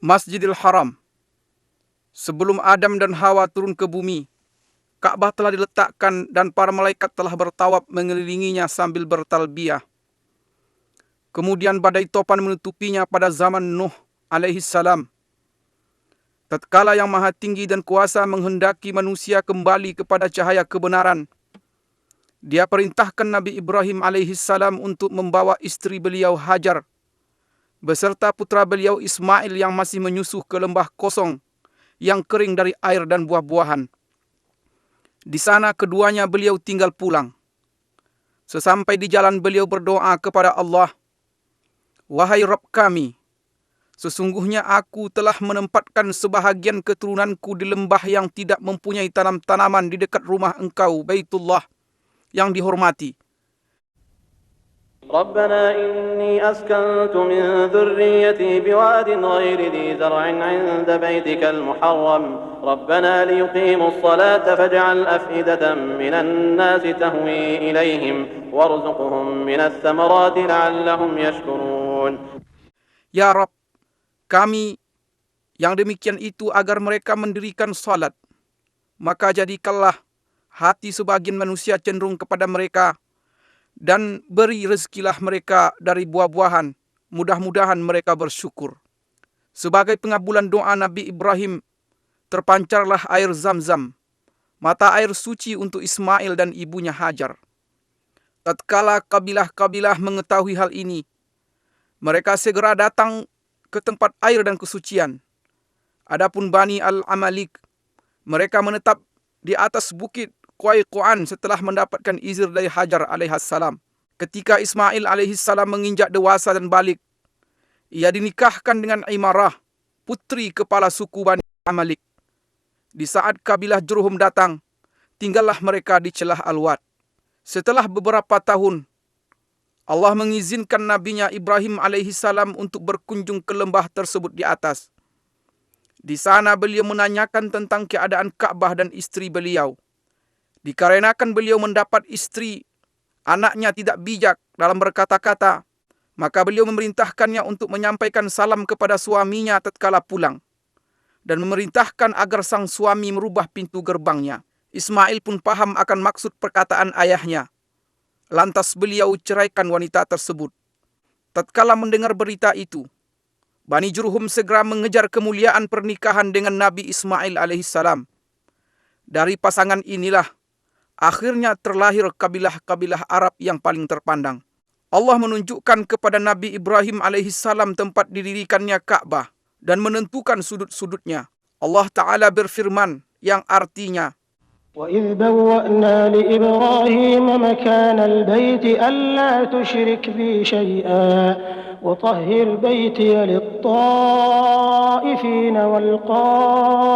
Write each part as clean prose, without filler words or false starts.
Masjidil Haram. Sebelum Adam dan Hawa turun ke bumi, Ka'bah telah diletakkan dan para malaikat telah bertawaf mengelilinginya sambil bertalbiyah. Kemudian badai topan menutupinya pada zaman Nuh alaihi salam. Tatkala yang maha tinggi dan kuasa menghendaki manusia kembali kepada cahaya kebenaran, Dia perintahkan Nabi Ibrahim alaihi salam untuk membawa istri beliau Hajar beserta putra beliau Ismail yang masih menyusuh ke lembah kosong yang kering dari air dan buah-buahan. Di sana keduanya beliau tinggal pulang. Sesampai di jalan beliau berdoa kepada Allah, "Wahai Rabb kami, sesungguhnya aku telah menempatkan sebahagian keturunanku di lembah yang tidak mempunyai tanam-tanaman di dekat rumah Engkau, Baitullah, yang dihormati. ربنا إني أسكنت من ذريتي بواد غير ذي زرع عند بيتك المحرم ربنا ليقيموا الصلاة فاجعل أفئدة من الناس تهوي إليهم وارزقهم من الثمرات لعلهم يشكرون." Ya Rabb, kami yang demikian itu agar mereka mendirikan salat, maka jadikanlah hati sebagian manusia cenderung kepada mereka, dan beri rezekilah mereka dari buah-buahan, mudah-mudahan mereka bersyukur. Sebagai pengabulan doa Nabi Ibrahim, terpancarlah air Zam-Zam, mata air suci untuk Ismail dan ibunya Hajar. Tatkala kabilah-kabilah mengetahui hal ini, mereka segera datang ke tempat air dan kesucian. Adapun Bani Al-Amalik, mereka menetap di atas bukit Qaiqu'an setelah mendapatkan izin dari Hajar alaihissalam. Ketika Ismail alaihissalam menginjak dewasa dan balik, ia dinikahkan dengan Imarah, putri kepala suku Bani Amalik. Di saat kabilah Jurhum datang, tinggallah mereka di celah Al-Wad. Setelah beberapa tahun, Allah mengizinkan nabinya Ibrahim alaihissalam untuk berkunjung ke lembah tersebut di atas. Di sana beliau menanyakan tentang keadaan Ka'bah dan istri beliau. Dikarenakan beliau mendapat istri, anaknya tidak bijak dalam berkata-kata, maka beliau memerintahkannya untuk menyampaikan salam kepada suaminya tatkala pulang, dan memerintahkan agar sang suami merubah pintu gerbangnya. Ismail pun paham akan maksud perkataan ayahnya. Lantas beliau ceraikan wanita tersebut. Tatkala mendengar berita itu, Bani Jurhum segera mengejar kemuliaan pernikahan dengan Nabi Ismail alaihissalam. Dari pasangan inilah akhirnya terlahir kabilah-kabilah Arab yang paling terpandang. Allah menunjukkan kepada Nabi Ibrahim alaihissalam tempat didirikannya Ka'bah dan menentukan sudut-sudutnya. Allah Ta'ala berfirman yang artinya, وَإِذْ بَوَّأْنَا لِإِبْرَاهِيمَ مَكَانَ الْبَيْتِ أَلَّا تُشْرِكْ بِي شَيْئًا وَطَهِّرْ بَيْتِيَ لِلطَّائِفِينَ وَالْقَائِمِينَ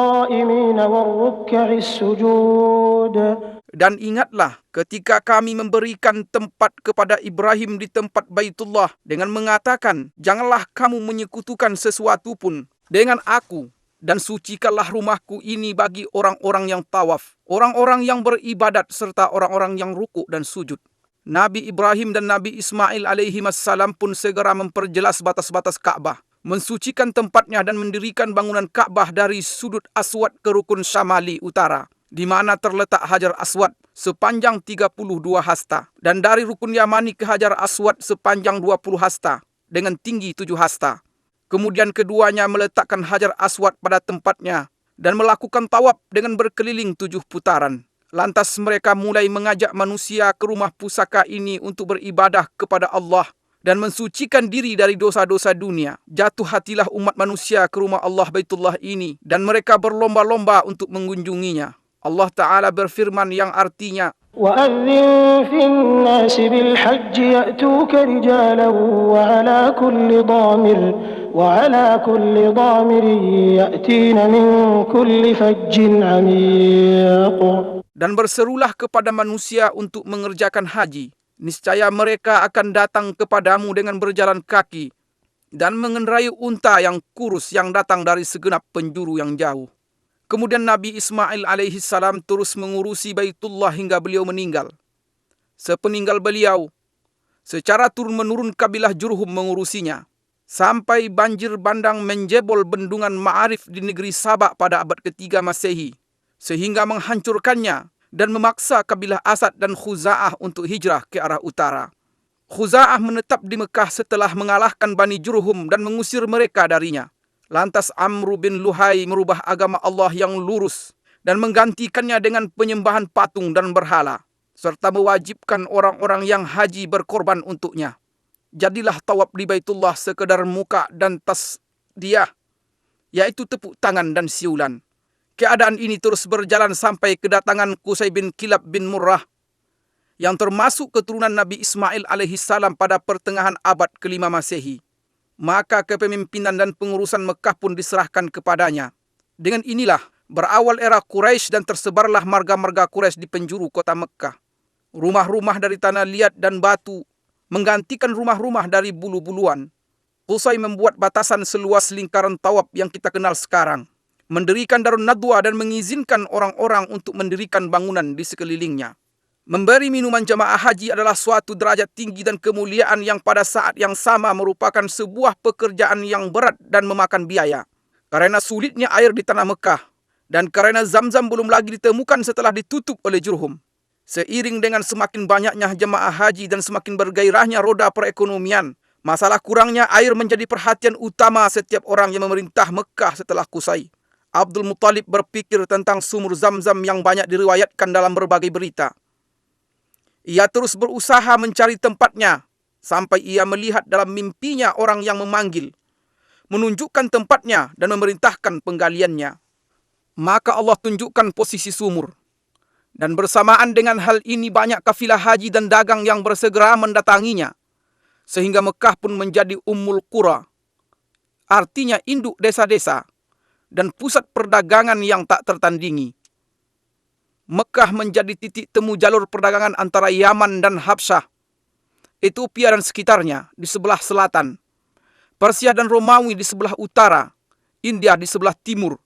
وَالرُّكَّعِ السُّجُودِ. Dan ingatlah ketika kami memberikan tempat kepada Ibrahim di tempat Baitullah dengan mengatakan, janganlah kamu menyekutukan sesuatu pun dengan aku, dan sucikanlah rumahku ini bagi orang-orang yang tawaf, orang-orang yang beribadat, serta orang-orang yang rukuk dan sujud. Nabi Ibrahim dan Nabi Ismail alaihimassalam pun segera memperjelas batas-batas Ka'bah, mensucikan tempatnya dan mendirikan bangunan Ka'bah dari sudut Aswad ke rukun Syamali utara, di mana terletak Hajar Aswad sepanjang 32 hasta, dan dari rukun Yamani ke Hajar Aswad sepanjang 20 hasta dengan tinggi 7 hasta. Kemudian keduanya meletakkan Hajar Aswad pada tempatnya dan melakukan tawaf dengan berkeliling 7 putaran. Lantas mereka mulai mengajak manusia ke rumah pusaka ini untuk beribadah kepada Allah dan mensucikan diri dari dosa-dosa dunia. Jatuh hatilah umat manusia ke rumah Allah Baitullah ini dan mereka berlomba-lomba untuk mengunjunginya. Allah Ta'ala berfirman yang artinya, وَأَذِّن فِي النَّاسِ بِالْحَجِّ يَأْتُوكَ رِجَالًا وَعَلَى كُلِّ ضَامِرٍ يَأْتِينَ مِنْ كُلِّ فَجٍّ عَمِيقٍ. Dan berserulah kepada manusia untuk mengerjakan haji. Niscaya mereka akan datang kepadamu dengan berjalan kaki dan mengendarai unta yang kurus yang datang dari segenap penjuru yang jauh. Kemudian Nabi Ismail alaihissalam terus mengurusi Baitullah hingga beliau meninggal. Sepeninggal beliau, secara turun-menurun kabilah Jurhum mengurusinya. sampai banjir bandang menjebol bendungan Ma'arif di negeri Sabak pada abad ketiga Masehi, sehingga menghancurkannya dan memaksa kabilah Asad dan Khuza'ah untuk hijrah ke arah utara. Khuza'ah menetap di Mekah setelah mengalahkan Bani Jurhum dan mengusir mereka darinya. Lantas Amr bin Luhai merubah agama Allah yang lurus dan menggantikannya dengan penyembahan patung dan berhala, serta mewajibkan orang-orang yang haji berkorban untuknya. Jadilah tawaf di Baitullah sekedar muka dan tasdiyah, yaitu tepuk tangan dan siulan. Keadaan ini terus berjalan sampai kedatangan Qusay bin Kilab bin Murrah, yang termasuk keturunan Nabi Ismail alaihissalam pada pertengahan abad ke-5 Masehi. Maka kepemimpinan dan pengurusan Mekah pun diserahkan kepadanya. Dengan inilah berawal era Quraisy dan tersebarlah marga-marga Quraisy di penjuru kota Mekah. Rumah-rumah dari tanah liat dan batu menggantikan rumah-rumah dari bulu-buluan. Qusay membuat batasan seluas lingkaran tawaf yang kita kenal sekarang, mendirikan Darun Nadwa dan mengizinkan orang-orang untuk mendirikan bangunan di sekelilingnya. Memberi minuman jamaah haji adalah suatu derajat tinggi dan kemuliaan yang pada saat yang sama merupakan sebuah pekerjaan yang berat dan memakan biaya. Karena sulitnya air di tanah Mekah dan karena Zam-Zam belum lagi ditemukan setelah ditutup oleh Jurhum. Seiring dengan semakin banyaknya jemaah haji dan semakin bergairahnya roda perekonomian, masalah kurangnya air menjadi perhatian utama setiap orang yang memerintah Mekah setelah Qusay. Abdul Muttalib berpikir tentang sumur Zam-Zam yang banyak diriwayatkan dalam berbagai berita. Ia terus berusaha mencari tempatnya sampai ia melihat dalam mimpinya orang yang memanggil, menunjukkan tempatnya dan memerintahkan penggaliannya. Maka Allah tunjukkan posisi sumur. Dan bersamaan dengan hal ini banyak kafilah haji dan dagang yang bersegera mendatanginya, sehingga Mekah pun menjadi Ummul Qura, artinya induk desa-desa dan pusat perdagangan yang tak tertandingi. Mekah menjadi titik temu jalur perdagangan antara Yaman dan Habsyah, Ethiopia dan sekitarnya di sebelah selatan, Persia dan Romawi di sebelah utara, India di sebelah timur,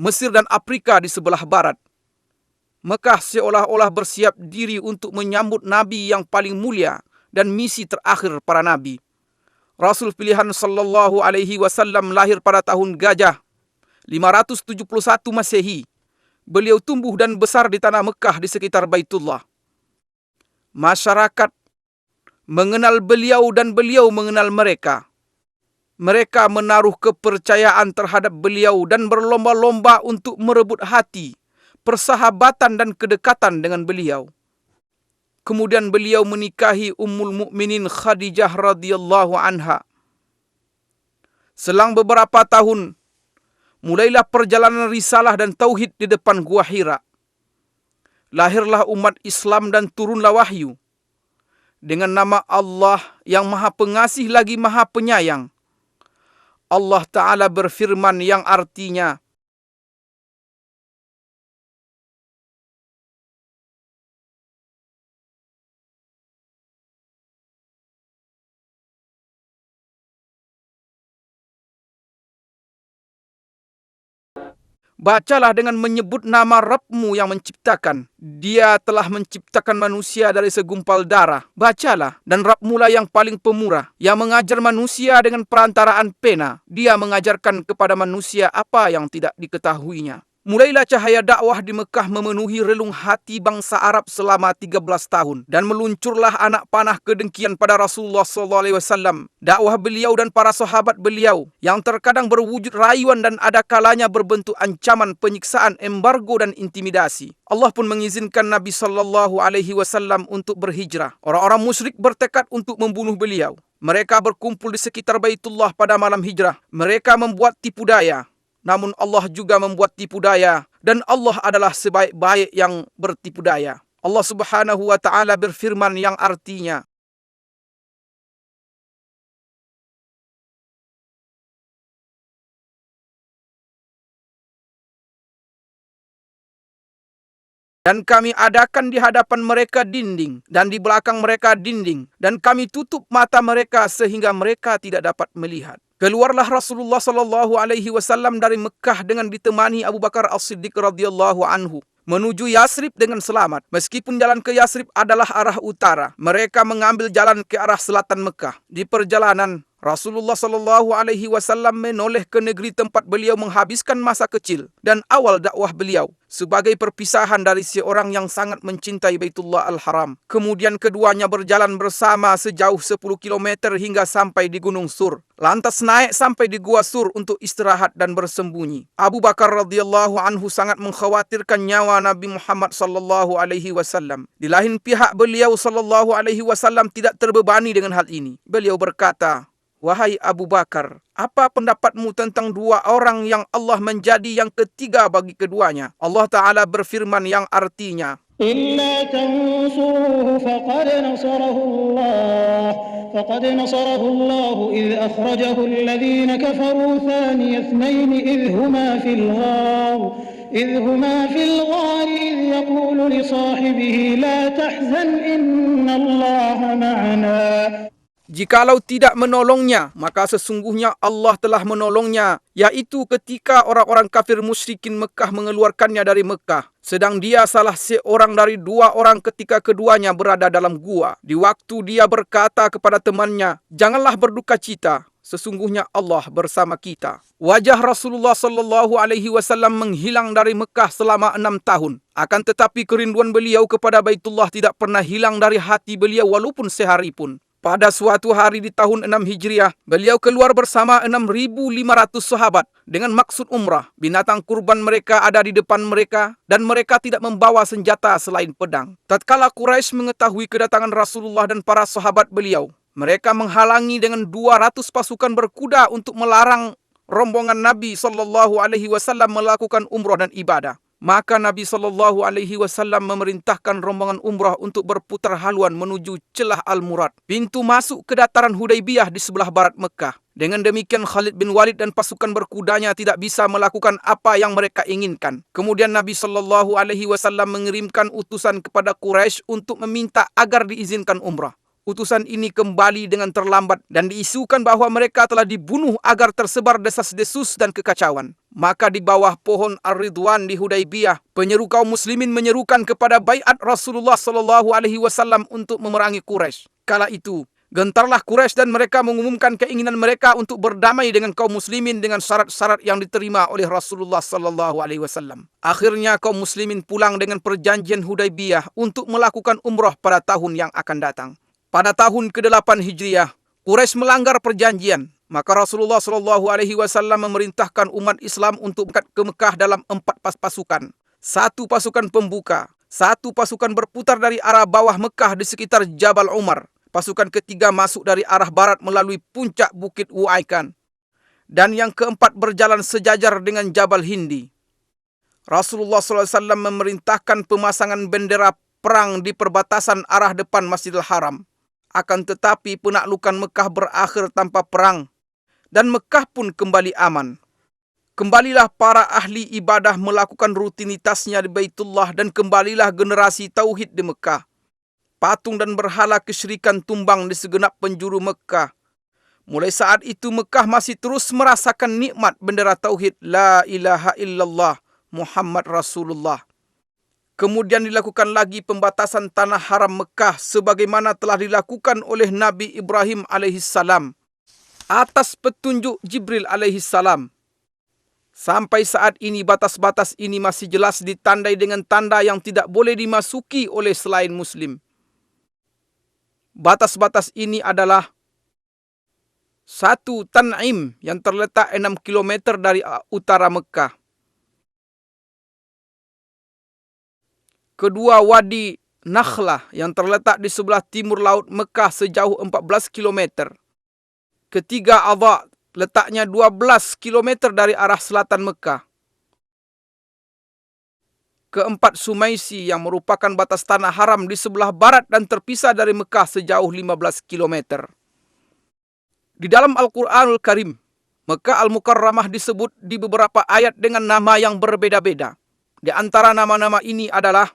Mesir dan Afrika di sebelah barat. Mekah seolah-olah bersiap diri untuk menyambut Nabi yang paling mulia dan misi terakhir para Nabi. Rasul pilihan sallallahu alaihi wasallam lahir pada tahun Gajah 571 Masehi. Beliau tumbuh dan besar di tanah Mekah di sekitar Baitullah. Masyarakat mengenal beliau dan beliau mengenal mereka. Mereka menaruh kepercayaan terhadap beliau dan berlomba-lomba untuk merebut hati, persahabatan dan kedekatan dengan beliau. Kemudian beliau menikahi Ummul Mukminin Khadijah radhiyallahu anha. Selang beberapa tahun, mulailah perjalanan risalah dan tauhid di depan Gua Hira. Lahirlah umat Islam dan turunlah wahyu. Dengan nama Allah yang Maha Pengasih lagi Maha Penyayang, Allah Ta'ala berfirman yang artinya, bacalah dengan menyebut nama Rabbmu yang menciptakan. Dia telah menciptakan manusia dari segumpal darah. Bacalah, dan Rabbmu lah yang paling pemurah, yang mengajar manusia dengan perantaraan pena. Dia mengajarkan kepada manusia apa yang tidak diketahuinya. Mulailah cahaya dakwah di Mekah memenuhi relung hati bangsa Arab selama 13 tahun. Dan meluncurlah anak panah kedengkian pada Rasulullah SAW. Dakwah beliau dan para sahabat beliau yang terkadang berwujud rayuan dan ada kalanya berbentuk ancaman, penyiksaan, embargo dan intimidasi. Allah pun mengizinkan Nabi SAW untuk berhijrah. Orang-orang musyrik bertekad untuk membunuh beliau. Mereka berkumpul di sekitar Baitullah pada malam hijrah. Mereka membuat tipu daya. Namun Allah juga membuat tipu daya, dan Allah adalah sebaik-baik yang bertipu daya. Allah Subhanahu wa Ta'ala berfirman yang artinya, dan kami adakan di hadapan mereka dinding, dan di belakang mereka dinding, dan kami tutup mata mereka sehingga mereka tidak dapat melihat. Keluarlah Rasulullah SAW dari Mekah dengan ditemani Abu Bakar As-Siddiq radhiyallahu anhu menuju Yasrib dengan selamat. Meskipun jalan ke Yasrib adalah arah utara, mereka mengambil jalan ke arah selatan Mekah. Di perjalanan, Rasulullah sallallahu alaihi wasallam menoleh ke negeri tempat beliau menghabiskan masa kecil dan awal dakwah beliau sebagai perpisahan dari seorang yang sangat mencintai Baitullah Al-Haram. Kemudian keduanya berjalan bersama sejauh 10 km hingga sampai di Gunung Sur. Lantas naik sampai di Gua Sur untuk istirahat dan bersembunyi. Abu Bakar radhiyallahu anhu sangat mengkhawatirkan nyawa Nabi Muhammad sallallahu alaihi wasallam. Di lain pihak beliau sallallahu alaihi wasallam tidak terbebani dengan hal ini. Beliau berkata, "Wahai Abu Bakar, apa pendapatmu tentang dua orang yang Allah menjadi yang ketiga bagi keduanya?" Allah Ta'ala berfirman yang artinya, إلا تنصروه فقد نصره الله إذ أخرجه الذين كفروا ثاني اثنين إذ هما في الغار إذ يقول لصاحبه لا تحزن إن الله معنا. jikalau tidak menolongnya, maka sesungguhnya Allah telah menolongnya, yaitu ketika orang-orang kafir musyrikin Mekah mengeluarkannya dari Mekah. Sedang dia salah seorang dari dua orang ketika keduanya berada dalam gua. Di waktu dia berkata kepada temannya, "Janganlah berduka cita, sesungguhnya Allah bersama kita." Wajah Rasulullah sallallahu alaihi wasallam menghilang dari Mekah selama 6 tahun. Akan tetapi kerinduan beliau kepada Baitullah tidak pernah hilang dari hati beliau walaupun sehari pun. Pada suatu hari di tahun 6 Hijriah, beliau keluar bersama 6.500 sahabat dengan maksud umrah. Binatang kurban mereka ada di depan mereka dan mereka tidak membawa senjata selain pedang. Tatkala Quraisy mengetahui kedatangan Rasulullah dan para sahabat beliau, mereka menghalangi dengan 200 pasukan berkuda untuk melarang rombongan Nabi SAW melakukan umrah dan ibadah. Maka Nabi SAW memerintahkan rombongan umrah untuk berputar haluan menuju celah Al-Murad, pintu masuk ke dataran Hudaybiyah di sebelah barat Mekah. Dengan demikian Khalid bin Walid dan pasukan berkudanya tidak bisa melakukan apa yang mereka inginkan. Kemudian Nabi SAW mengirimkan utusan kepada Quraisy untuk meminta agar diizinkan umrah. Utusan ini kembali dengan terlambat dan diisukan bahwa mereka telah dibunuh agar tersebar desas-desus dan kekacauan. Maka di bawah pohon Ar-Ridwan di Hudaybiyah, penyeru kaum muslimin menyerukan kepada baiat Rasulullah SAW untuk memerangi Quraisy. Kala itu, gentarlah Quraisy dan mereka mengumumkan keinginan mereka untuk berdamai dengan kaum muslimin dengan syarat-syarat yang diterima oleh Rasulullah SAW. Akhirnya kaum muslimin pulang dengan perjanjian Hudaybiyah untuk melakukan umrah pada tahun yang akan datang. Pada tahun ke-8 Hijriah, Quraisy melanggar perjanjian. Maka Rasulullah SAW memerintahkan umat Islam untuk berangkat ke Mekah dalam 4 pasukan. 1 pasukan pembuka, 1 pasukan berputar dari arah bawah Mekah di sekitar Jabal Umar. Pasukan ketiga masuk dari arah barat melalui puncak Bukit Uaikan. Dan yang keempat berjalan sejajar dengan Jabal Hindi. Rasulullah SAW memerintahkan pemasangan bendera perang di perbatasan arah depan Masjidil Haram. Akan tetapi penaklukan Mekah berakhir tanpa perang dan Mekah pun kembali aman. Kembalilah para ahli ibadah melakukan rutinitasnya di Baitullah dan kembalilah generasi tauhid di Mekah. Patung dan berhala kesyirikan tumbang di segenap penjuru Mekah. Mulai saat itu Mekah masih terus merasakan nikmat bendera tauhid La ilaha illallah Muhammad Rasulullah. Kemudian dilakukan lagi pembatasan tanah haram Mekah sebagaimana telah dilakukan oleh Nabi Ibrahim alaihissalam atas petunjuk Jibril alaihissalam. Sampai saat ini batas-batas ini masih jelas ditandai dengan tanda yang tidak boleh dimasuki oleh selain Muslim. Batas-batas ini adalah 1. Tan'im yang terletak 6 km dari utara Mekah. Kedua, Wadi Nakhlah yang terletak di sebelah timur laut Mekah sejauh 14 km. Ketiga, Adha, letaknya 12 km dari arah selatan Mekah. Keempat, Sumaisi yang merupakan batas tanah haram di sebelah barat dan terpisah dari Mekah sejauh 15 km. Di dalam Al-Quranul Karim, Mekah Al-Mukarramah disebut di beberapa ayat dengan nama yang berbeda-beda. Di antara nama-nama ini adalah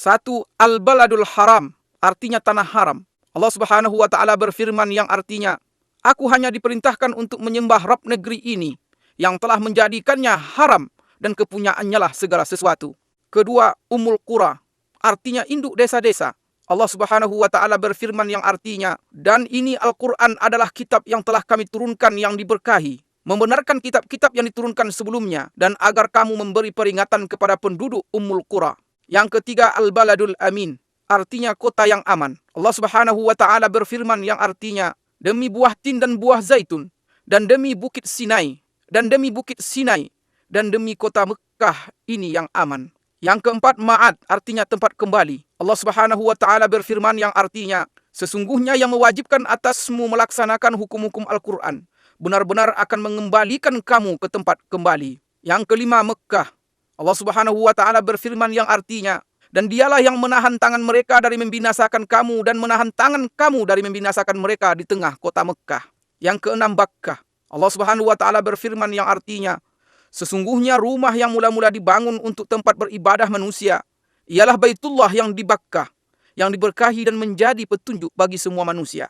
1. Al-Baladul Haram, artinya tanah haram. Allah Subhanahu wa taala berfirman yang artinya, "Aku hanya diperintahkan untuk menyembah Rabb negeri ini yang telah menjadikannya haram dan kepunyaannya lah segala sesuatu." Kedua, Ummul Qura, artinya induk desa-desa. Allah Subhanahu wa taala berfirman yang artinya, dan ini Al-Quran adalah kitab yang telah kami turunkan yang diberkahi, membenarkan kitab-kitab yang diturunkan sebelumnya, dan agar kamu memberi peringatan kepada penduduk Ummul Qura. Yang ketiga, Al-Baladul Amin, artinya kota yang aman. Allah Subhanahu wa taala berfirman yang artinya, demi buah tin dan buah zaitun, dan demi bukit Sinai, dan demi bukit Sinai, dan demi kota Mekah ini yang aman. Yang keempat, Ma'ad, artinya tempat kembali. Allah Subhanahu wa taala berfirman yang artinya, sesungguhnya yang mewajibkan atasmu melaksanakan hukum-hukum Al-Quran benar-benar akan mengembalikan kamu ke tempat kembali. Yang kelima, Mekah. Allah Subhanahu wa taala berfirman yang artinya, dan dialah yang menahan tangan mereka dari membinasakan kamu dan menahan tangan kamu dari membinasakan mereka di tengah kota Mekah. Yang keenam, Bakkah. Allah Subhanahu wa taala berfirman yang artinya, sesungguhnya rumah yang mula-mula dibangun untuk tempat beribadah manusia ialah Baitullah yang di Bakkah, yang diberkahi dan menjadi petunjuk bagi semua manusia.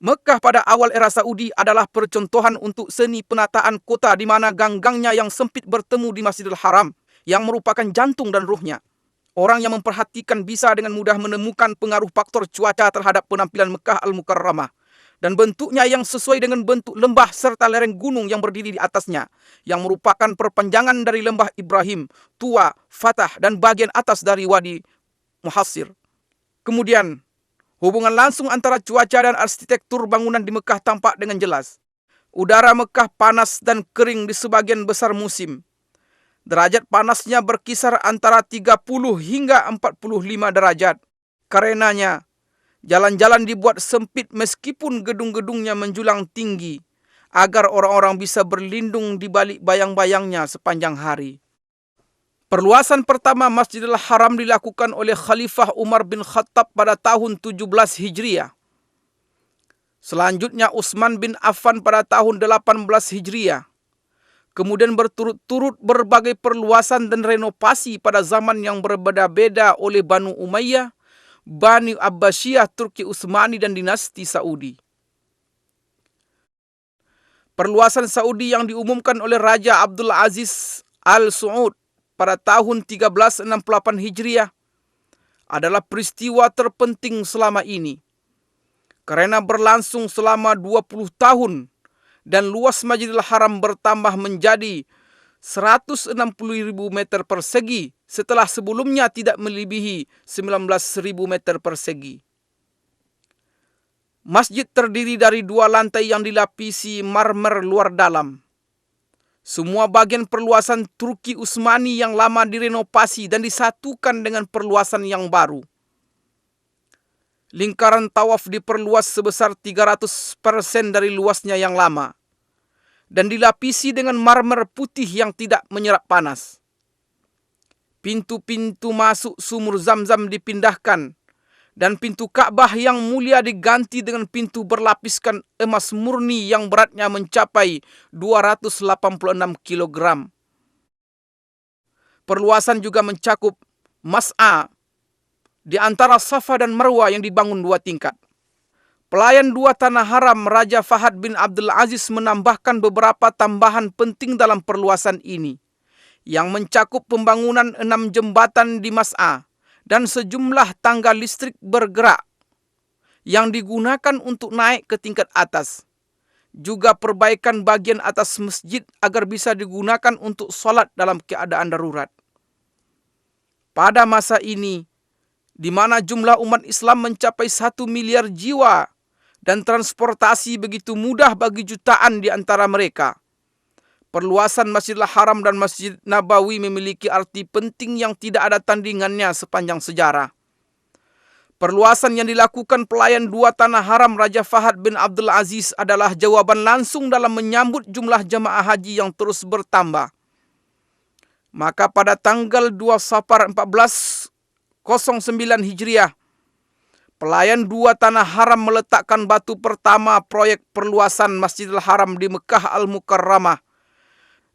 Mekah pada awal era Saudi adalah percontohan untuk seni penataan kota di mana gang-gangnya yang sempit bertemu di Masjidil Haram yang merupakan jantung dan ruhnya. Orang yang memperhatikan bisa dengan mudah menemukan pengaruh faktor cuaca terhadap penampilan Mekah Al-Mukarramah, dan bentuknya yang sesuai dengan bentuk lembah serta lereng gunung yang berdiri di atasnya, yang merupakan perpanjangan dari lembah Ibrahim, Tua, Fatah, dan bagian atas dari Wadi Muhassir. Kemudian, hubungan langsung antara cuaca dan arsitektur bangunan di Mekah tampak dengan jelas. Udara Mekah panas dan kering di sebagian besar musim. Derajat panasnya berkisar antara 30 hingga 45 derajat. Karenanya, jalan-jalan dibuat sempit meskipun gedung-gedungnya menjulang tinggi, agar orang-orang bisa berlindung di balik bayang-bayangnya sepanjang hari. Perluasan pertama Masjidil Haram dilakukan oleh Khalifah Umar bin Khattab pada tahun 17 Hijriah. Selanjutnya Utsman bin Affan pada tahun 18 Hijriah. Kemudian berturut-turut berbagai perluasan dan renovasi pada zaman yang berbeda-beda oleh Banu Umayyah, Bani Abbasiyah, Turki Utsmani, dan dinasti Saudi. Perluasan Saudi yang diumumkan oleh Raja Abdul Aziz Al Saud pada tahun 1368 Hijriah adalah peristiwa terpenting selama ini, karena berlangsung selama 20 tahun dan luas Masjidil Haram bertambah menjadi 160.000 meter persegi setelah sebelumnya tidak melebihi 19.000 meter persegi. Masjid terdiri dari 2 lantai yang dilapisi marmer luar dalam. Semua bagian perluasan Turki Utsmani yang lama direnovasi dan disatukan dengan perluasan yang baru. Lingkaran tawaf diperluas sebesar 300% dari luasnya yang lama dan dilapisi dengan marmer putih yang tidak menyerap panas. Pintu-pintu masuk sumur Zam-Zam dipindahkan dan pintu Ka'bah yang mulia diganti dengan pintu berlapiskan emas murni yang beratnya mencapai 286 kg. Perluasan juga mencakup Mas'a di antara Safa dan Marwah yang dibangun 2 tingkat. Pelayan 2 tanah haram Raja Fahad bin Abdul Aziz menambahkan beberapa tambahan penting dalam perluasan ini, yang mencakup pembangunan 6 jembatan di Mas'a dan sejumlah tangga listrik bergerak yang digunakan untuk naik ke tingkat atas. Juga perbaikan bagian atas masjid agar bisa digunakan untuk solat dalam keadaan darurat. Pada masa ini, di mana jumlah umat Islam mencapai 1 miliar jiwa dan transportasi begitu mudah bagi jutaan di antara mereka, perluasan Masjidil Haram dan Masjid Nabawi memiliki arti penting yang tidak ada tandingannya sepanjang sejarah. Perluasan yang dilakukan pelayan 2 tanah haram Raja Fahad bin Abdul Aziz adalah jawaban langsung dalam menyambut jumlah jamaah haji yang terus bertambah. Maka pada tanggal 2 Safar 1409 Hijriah, pelayan 2 tanah haram meletakkan batu pertama proyek perluasan Masjidil Haram di Mekah Al-Mukarramah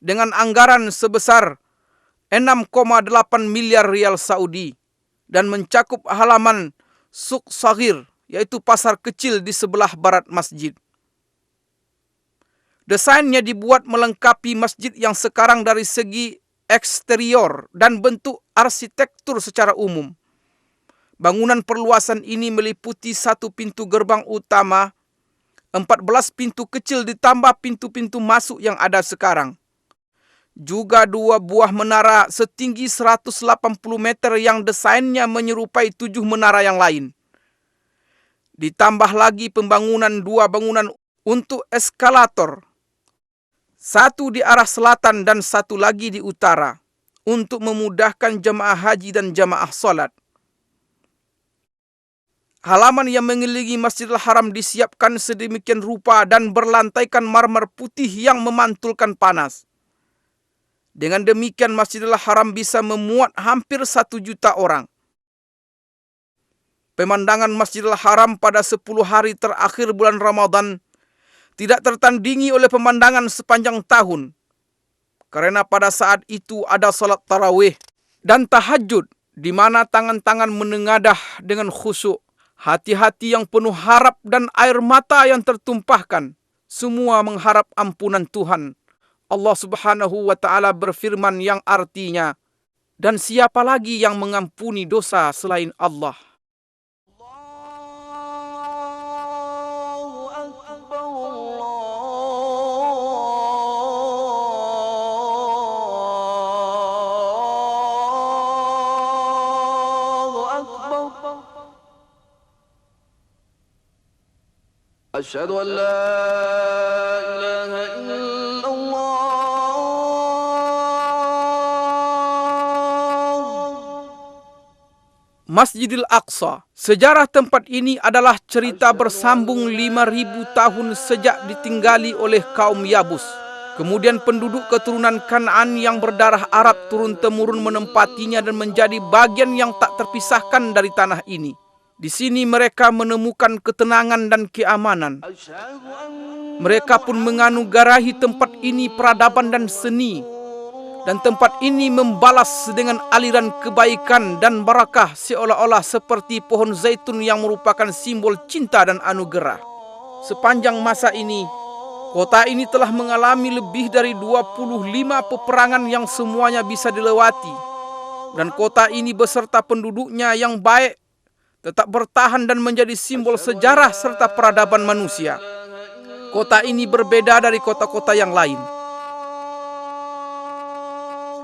dengan anggaran sebesar 6,8 miliar rial Saudi dan mencakup halaman Suq Saghir, yaitu pasar kecil di sebelah barat masjid. Desainnya dibuat melengkapi masjid yang sekarang dari segi eksterior dan bentuk arsitektur secara umum. Bangunan perluasan ini meliputi 1 pintu gerbang utama, 14 pintu kecil ditambah pintu-pintu masuk yang ada sekarang. Juga 2 buah menara setinggi 180 meter yang desainnya menyerupai 7 menara yang lain. Ditambah lagi pembangunan 2 bangunan untuk eskalator, 1 di arah selatan dan 1 lagi di utara, untuk memudahkan jemaah haji dan jemaah solat. Halaman yang mengelilingi Masjidil Haram disiapkan sedemikian rupa dan berlantaikan marmer putih yang memantulkan panas. Dengan demikian Masjidil Haram bisa memuat hampir 1 juta orang. Pemandangan Masjidil Haram pada 10 hari terakhir bulan Ramadan tidak tertandingi oleh pemandangan sepanjang tahun. Karena pada saat itu ada salat tarawih dan tahajud, di mana tangan-tangan menengadah dengan khusyuk. Hati-hati yang penuh harap dan air mata yang tertumpahkan, semua mengharap ampunan Tuhan. Allah Subhanahu wa ta'ala berfirman yang artinya, dan siapa lagi yang mengampuni dosa selain Allah? أشهد أن لا إله إلا الله. Masjidil Aqsa. Sejarah tempat ini adalah cerita bersambung 5.000 tahun sejak ditinggali oleh kaum Yabus. Kemudian penduduk keturunan Kan'an yang berdarah Arab turun-temurun menempatinya dan menjadi bagian yang tak terpisahkan dari tanah ini. Di sini mereka menemukan ketenangan dan keamanan. Mereka pun menganugerahi tempat ini peradaban dan seni. Dan tempat ini membalas dengan aliran kebaikan dan barakah seolah-olah seperti pohon zaitun yang merupakan simbol cinta dan anugerah. Sepanjang masa ini, kota ini telah mengalami lebih dari 25 peperangan yang semuanya bisa dilewati. Dan kota ini beserta penduduknya yang baik tetap bertahan dan menjadi simbol sejarah serta peradaban manusia. Kota ini berbeda dari kota-kota yang lain.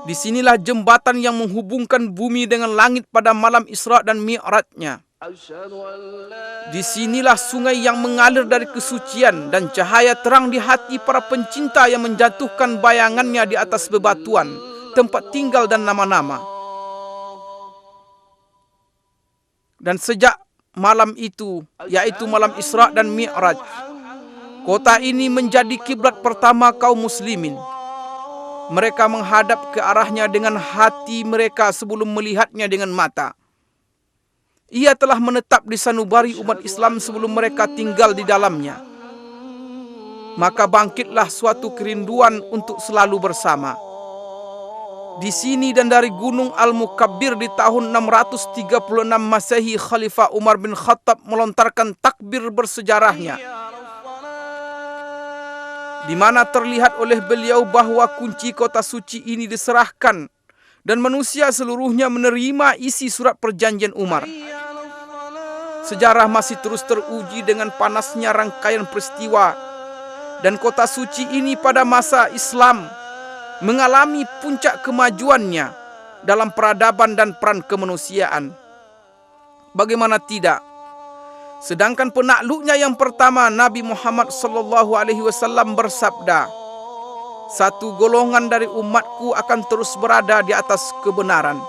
Disinilah jembatan yang menghubungkan bumi dengan langit pada malam Isra dan Mi'rajnya. Disinilah sungai yang mengalir dari kesucian dan cahaya terang di hati para pencinta yang menjatuhkan bayangannya di atas bebatuan, tempat tinggal dan nama-nama. Dan sejak malam itu, yaitu malam Isra dan Mi'raj, kota ini menjadi kiblat pertama kaum muslimin. Mereka menghadap ke arahnya dengan hati mereka sebelum melihatnya dengan mata. Ia telah menetap di sanubari umat Islam sebelum mereka tinggal di dalamnya. Maka bangkitlah suatu kerinduan untuk selalu bersama. Di sini dan dari Gunung Al-Mukabbir di tahun 636 Masehi, Khalifah Umar bin Khattab melontarkan takbir bersejarahnya, di mana terlihat oleh beliau bahwa kunci kota suci ini diserahkan dan manusia seluruhnya menerima isi surat perjanjian Umar. Sejarah masih terus teruji dengan panasnya rangkaian peristiwa, dan kota suci ini pada masa Islam mengalami puncak kemajuannya dalam peradaban dan peran kemanusiaan. Bagaimana tidak? Sedangkan penakluknya yang pertama, Nabi Muhammad SAW bersabda, "Satu golongan dari umatku akan terus berada di atas kebenaran.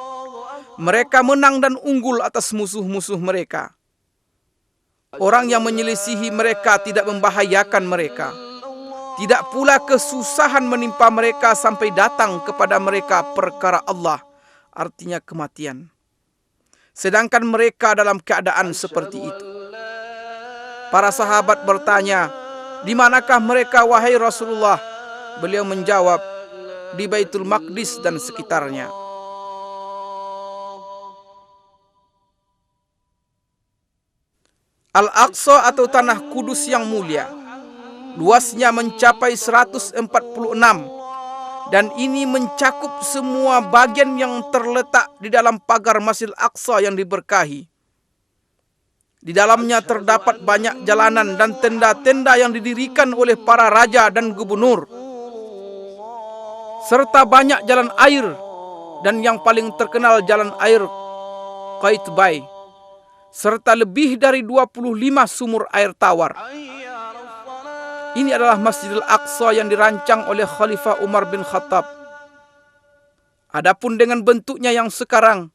Mereka menang dan unggul atas musuh-musuh mereka. Orang yang menyelisihi mereka tidak membahayakan mereka. Tidak pula kesusahan menimpa mereka sampai datang kepada mereka perkara Allah," artinya kematian. Sedangkan mereka dalam keadaan seperti itu. Para sahabat bertanya, "Di manakah mereka wahai Rasulullah?" Beliau menjawab, "Di Baitul Maqdis dan sekitarnya." Al-Aqsa atau Tanah Kudus yang mulia, luasnya mencapai 146 dan ini mencakup semua bagian yang terletak di dalam pagar Masjidil Aqsa yang diberkahi. Di dalamnya terdapat banyak jalanan dan tenda-tenda yang didirikan oleh para raja dan gubernur, serta banyak jalan air, dan yang paling terkenal jalan air Qaitbay, serta lebih dari 25 sumur air tawar. Ini adalah Masjidil Aqsa yang dirancang oleh Khalifah Umar bin Khattab. Adapun dengan bentuknya yang sekarang,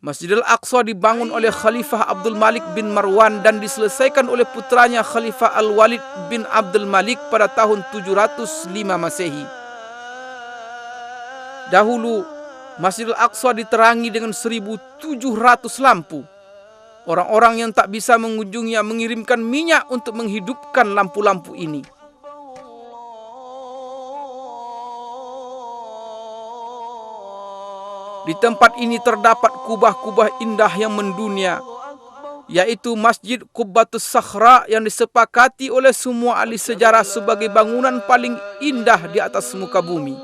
Masjidil Aqsa dibangun oleh Khalifah Abdul Malik bin Marwan dan diselesaikan oleh putranya Khalifah Al-Walid bin Abdul Malik pada tahun 705 Masehi. Dahulu, Masjidil Aqsa diterangi dengan 1.700 lampu. Orang-orang yang tak bisa mengunjunginya mengirimkan minyak untuk menghidupkan lampu-lampu ini. Di tempat ini terdapat kubah-kubah indah yang mendunia, yaitu Masjid Qubbatus Sakhra yang disepakati oleh semua ahli sejarah sebagai bangunan paling indah di atas muka bumi.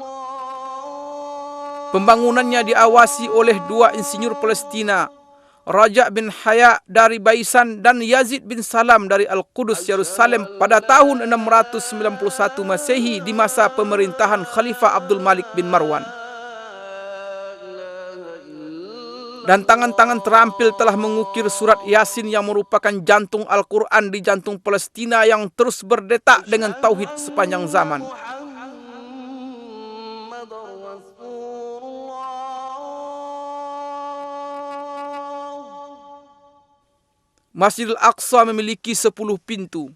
Pembangunannya diawasi oleh dua insinyur Palestina, Raja bin Haya dari Baisan dan Yazid bin Salam dari Al-Qudus, Yerusalem pada tahun 691 Masehi di masa pemerintahan Khalifah Abdul Malik bin Marwan. Dan tangan-tangan terampil telah mengukir surat Yasin yang merupakan jantung Al-Quran di jantung Palestina yang terus berdetak dengan tauhid sepanjang zaman. Masjidil Aqsa memiliki 10 pintu.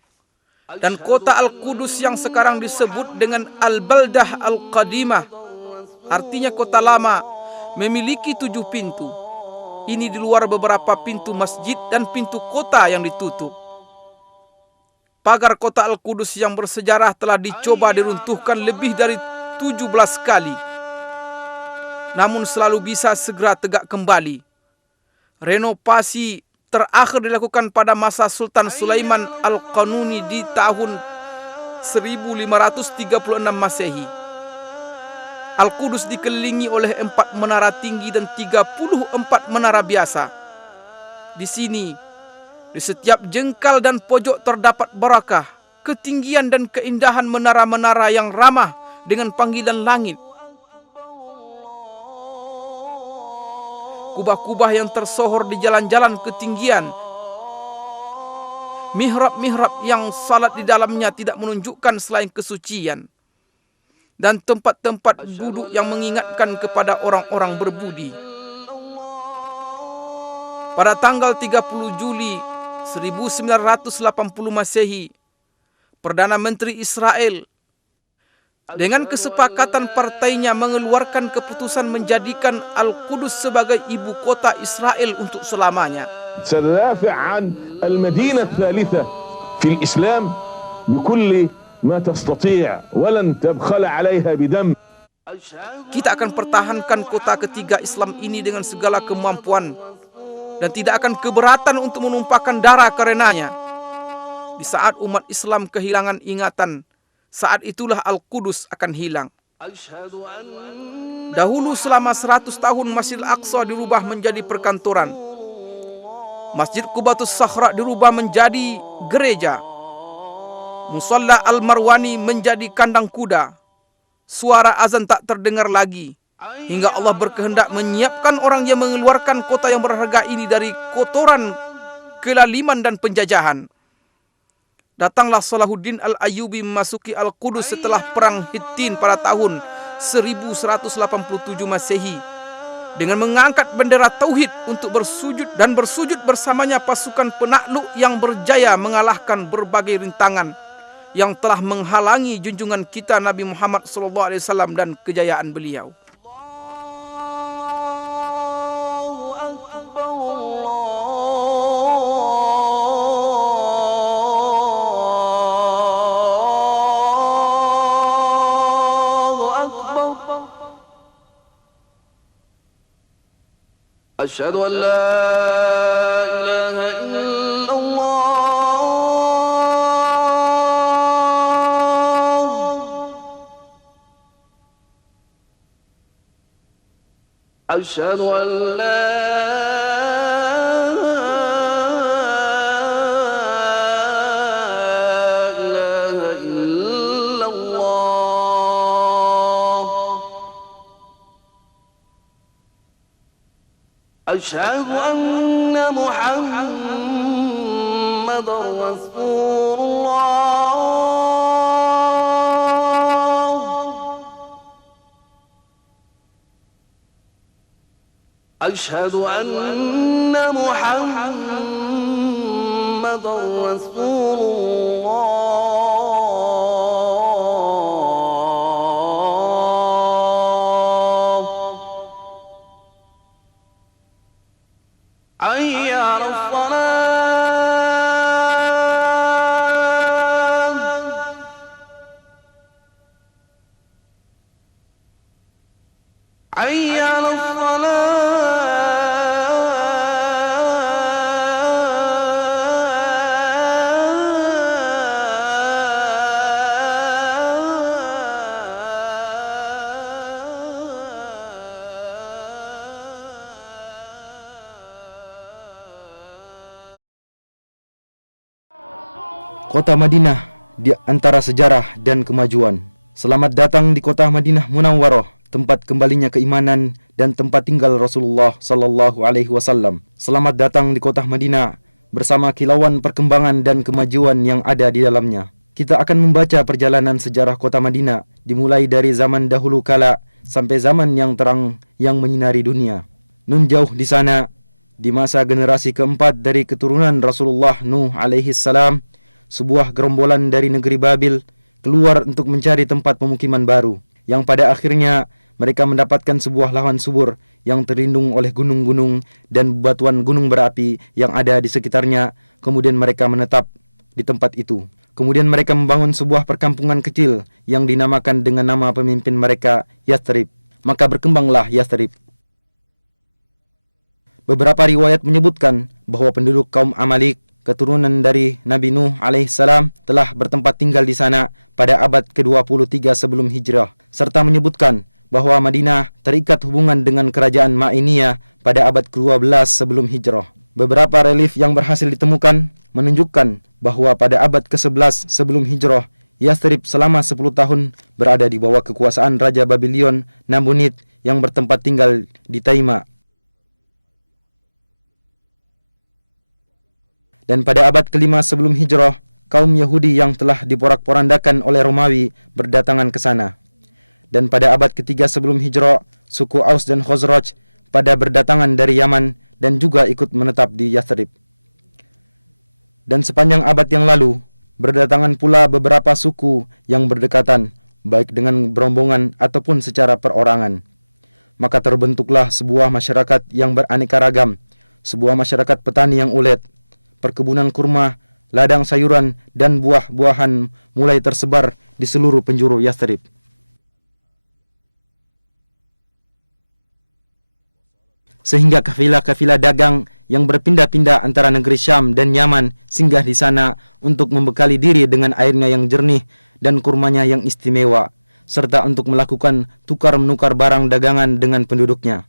Dan kota Al-Qudus yang sekarang disebut dengan Al-Baldah Al-Qadimah, artinya kota lama, memiliki 7 pintu. Ini di luar beberapa pintu masjid dan pintu kota yang ditutup. Pagar kota Al-Qudus yang bersejarah telah dicoba diruntuhkan lebih dari 17 kali, namun selalu bisa segera tegak kembali. Renovasi terakhir dilakukan pada masa Sultan Sulaiman Al-Qanuni di tahun 1536 Masehi. Al-Qudus dikelilingi oleh 4 menara tinggi dan 34 menara biasa. Di sini, di setiap jengkal dan pojok terdapat barakah, ketinggian dan keindahan menara-menara yang ramah dengan panggilan langit. Kubah-kubah yang tersohor di jalan-jalan ketinggian. Mihrab-mihrab yang salat di dalamnya tidak menunjukkan selain kesucian. Dan tempat-tempat duduk yang mengingatkan kepada orang-orang berbudi. Pada tanggal 30 Juli 1980 Masehi, Perdana Menteri Israel dengan kesepakatan partainya mengeluarkan keputusan menjadikan Al-Qudus sebagai ibu kota Israel untuk selamanya. سندافع عن المدينة الثالثة في الإسلام بكل ما تستطيع ولن تبخل عليها بدم. Kita akan pertahankan kota ketiga Islam ini dengan segala kemampuan dan tidak akan keberatan untuk menumpahkan darah karenanya. Di saat umat Islam kehilangan ingatan, saat itulah Al-Qudus akan hilang. Dahulu selama 100 tahun Masjidil Aqsa dirubah menjadi perkantoran. Masjid Qubbatus Sakhra dirubah menjadi gereja. Musalla Al-Marwani menjadi kandang kuda. Suara azan tak terdengar lagi. Hingga Allah berkehendak menyiapkan orang yang mengeluarkan kota yang berharga ini dari kotoran, kelaliman dan penjajahan. Datanglah Salahuddin Al-Ayyubi memasuki Al-Qudus setelah perang Hittin pada tahun 1187 Masehi. Dengan mengangkat bendera Tauhid untuk bersujud dan bersujud bersamanya pasukan penakluk yang berjaya mengalahkan berbagai rintangan yang telah menghalangi junjungan kita Nabi Muhammad SAW dan kejayaan beliau. Asyhadu an la ilaha illallah. Asyhadu an la أشهد أن محمد رسول الله أشهد أن محمد رسول الله حي على الصلاة حي على Kota Madinah di antara sejarah dan kemajuan. Selamat datang di kota Madinah Munawwarah, tempat kembalinya keimanan dan tempat tinggal Rasulullah sallallahu alaihi wasallam. Selamat datang di kota Madinah bersama kilauan perkembangan dan kemajuan yang ada di dalamnya. Kita akan membaca perjalanan sejarah kota Madinah dimulai dari zaman dahulu kala sampai zaman yang terang yang menyinari dunia. Nun jauh di sana, di masa generasi keempat dari keturunan Rasulullah Nuh alaihi salam, sebuah gerombolan dari negeri Babil keluar untuk mencari tempat pemukiman baru, yang pada akhirnya mereka mendapatkan sebuah lahan subur yang terlindung oleh gunung-gunung dan bebatuan gunung berapi yang ada di sekitarnya. Kemudian mereka menetap di tempat itu. Kemudian mereka membangun sebuah perkampungan kecil yang dinamakan dengan nama pemimpin mereka, Yathrib. Maka berkembanglah Yathrib. Beberapa riwayat menyebutkan bahwa penduduk kaum Amalik, keturunan dari Nabi Nuh alaihissalam, telah bertempat tinggal di sana pada abad ke-23 sebelum hijrah, serta menyebutkan bahwa Madinah terikat hubungan dengan kerajaan Ma'iniyah pada abad ke-12 sebelum hijrah. Beberapa relief yang berhasil ditemukan menunjukkan bahwa pada abad ke-11 sebelum hijrah, Yathrib selama 10 tahun berada di bawah kekuasaan Raja Babylon Nabonid yang bertempat tinggal di Taima. Dan pada abad ke-5 sebelum hijrah, kaum Yahudi yang telah diporak-porandakan oleh Romawi berdatangan ke sana. Dan pada abad ke-3 sebelum hijrah, suku Aus dan Khazraj pada berdatangan dari Yaman dan juga ikut menetap di Yathrib. Dan sepanjang abad yang lalu, berdatangan pula beberapa suku yang berdekatan, baik dengan berombongan ataupun secara perorangan. Maka terbentuklah sebuah masyarakat yang beraneka ragam, sebuah masyarakat petani yang ulet. Perkebunan kurma, ladang sayuran, dan buah-buahan mulai tersebar di seluruh penjuru Yathrib. Sehingga kafilah-kafilah dagang yang berpindah-pindah antara negeri Syam dan Yaman singgah di sana untuk membekali diri dengan airnya yang jernih dan kurmanya yang istimewa, serta untuk melakukan tukar-menukar barang dagangan dengan penduduknya.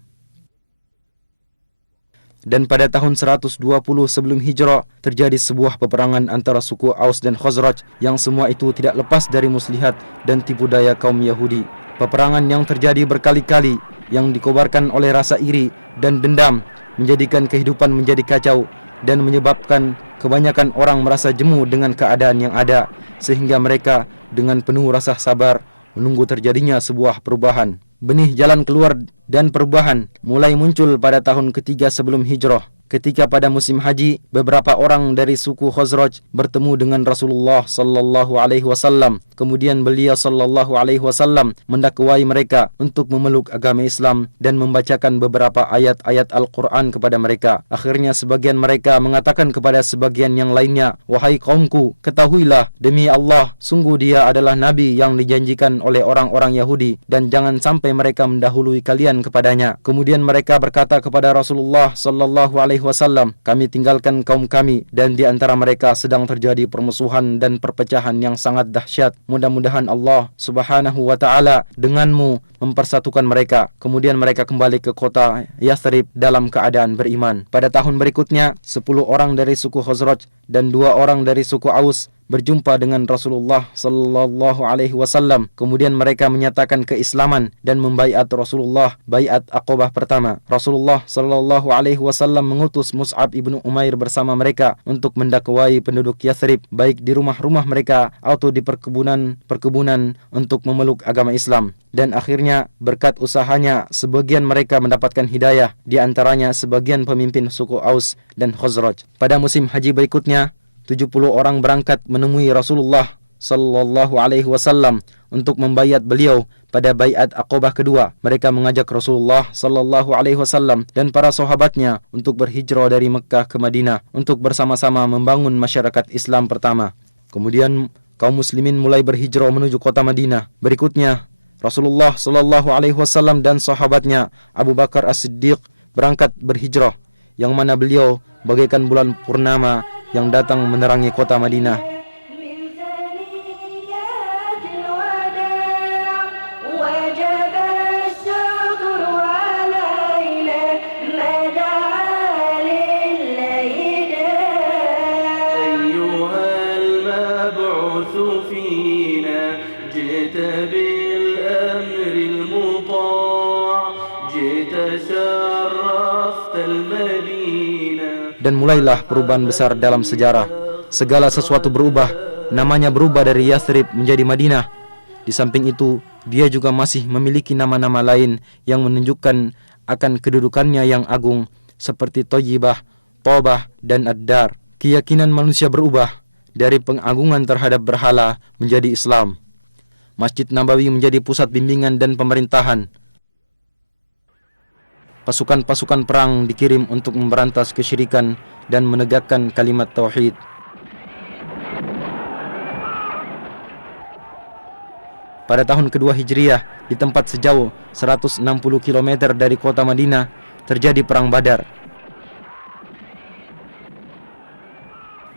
Dan pada tahun 120 sebelum hijrah terjadi sebuah peperangan antara suku Aus dan Khazraj yang semua itu tidak lepas dari muslihat dan tipu daya kaum Yahudi. Peperangan yang terjadi berkali-kali yang dikobarkan oleh rasa iri dan dendam menjadikan kehidupan menjadi kacau dan menyebabkan kebanyakan orang merasa jemu dengan keadaan yang ada, sehingga mereka dengan penuh rasa sabar menunggu terjadinya sebuah perubahan. Benih jalan keluar dan perubahan mulai muncul pada tahun ketiga sebelum hijrah, ketika pada musim haji beberapa orang dari suku Khazraj bertemu dengan Rasulullah sallallahu alaihi wasallam. Kemudian beliau sallallahu alaihi wasallam mendakwai mereka untuk memeluk agama Islam dan membacakan beberapa ayat-ayat Al-Qur'an kepada mereka. Akhirnya sebagian mereka mengatakan kepada sebagian yang lainnya, "Wahai kaumku, ketahuilah demi Allah, sungguh dia adalah nabi yang dijanjikan oleh orang-orang Yahudi dan jangan sampai mereka mendahului kalian kepadanya." Kemudian mereka berkata kepada Rasulullah sallallahu alaihi wasallam, "Kami tinggalkan kaum kami dan di antara mereka sedang terjadi permusuhan dan perpecahan yang sangat dahsyat. Mudah-mudahan Allah Subhanahu wa taala denganmu mempersatukan mereka." Kemudian mereka kembali ke kota Yathrib dalam keadaan beriman. Pada tahun berikutnya, 10 orang dari suku Khazraj dan 2 orang dari suku Aus berjumpa dengan Rasulullah sallallahu alaihi wasallam. Kemudian mereka menyatakan keislaman dan membaiat Rasulullah baiat Aqabah pertama. Rasulullah sallallahu alaihi wasallam mengutus Mus'ab ibnu Umair bersama mereka untuk mendakwai penduduk Yathrib, baik di rumah-rumah mereka atau di perkebunan untuk memeluk agama Islam. Dan akhirnya berkat usahanya sebagian mereka mendapatkan hidayah, di antaranya sebagian pemimpin suku Aus dan Khazraj. Pada musim haji berikutnya 70 orang berangkat menemui Rasulullah sallallahu alaihi wasallam untuk membayat beliau pada baiat Aqabah kedua. Mereka mengajak Rasulullah sallallahu alaihi wasallam dan para sahabatnya untuk berhijrah dari Mekkah ke Madinah untuk bersama-sama membangun masyarakat Islam pertama. Kemudian kaum muslimin mulai berhijrah menuju kota Madinah. Berikutnya Rasulullah sallallahu alaihi wasallam dan sahabatnya Abu Bakar As-Siddiq berangkat berhijrah, yang mana beliau bagaikan bulan purnama yang datang menerangi kota Madinah. Dan mulailah perubahan besar dalam sejarah. Segala sesuatu berubah. Namanya berubah dari Yathrib menjadi Madinah. Di samping itu, dia juga masih memiliki nama-nama lain yang menunjukkan akan kedudukannya yang agung, seperti Thayyibah, Thabah, dan Ad-Dar. Keyakinan manusia berubah dari pengagungan terhadap berhala menjadi Islam. Masjid Nabawi menjadi pusat bimbingan dan pemerintahan. Pasukan-pasukan perang dikirim untuk memberantas kesyirikan dan menegakkan kalimat tauhid. Pada tahun kedua Hijriah, di tempat sejauh 160 km dari kota Madinah, terjadi perang Badar.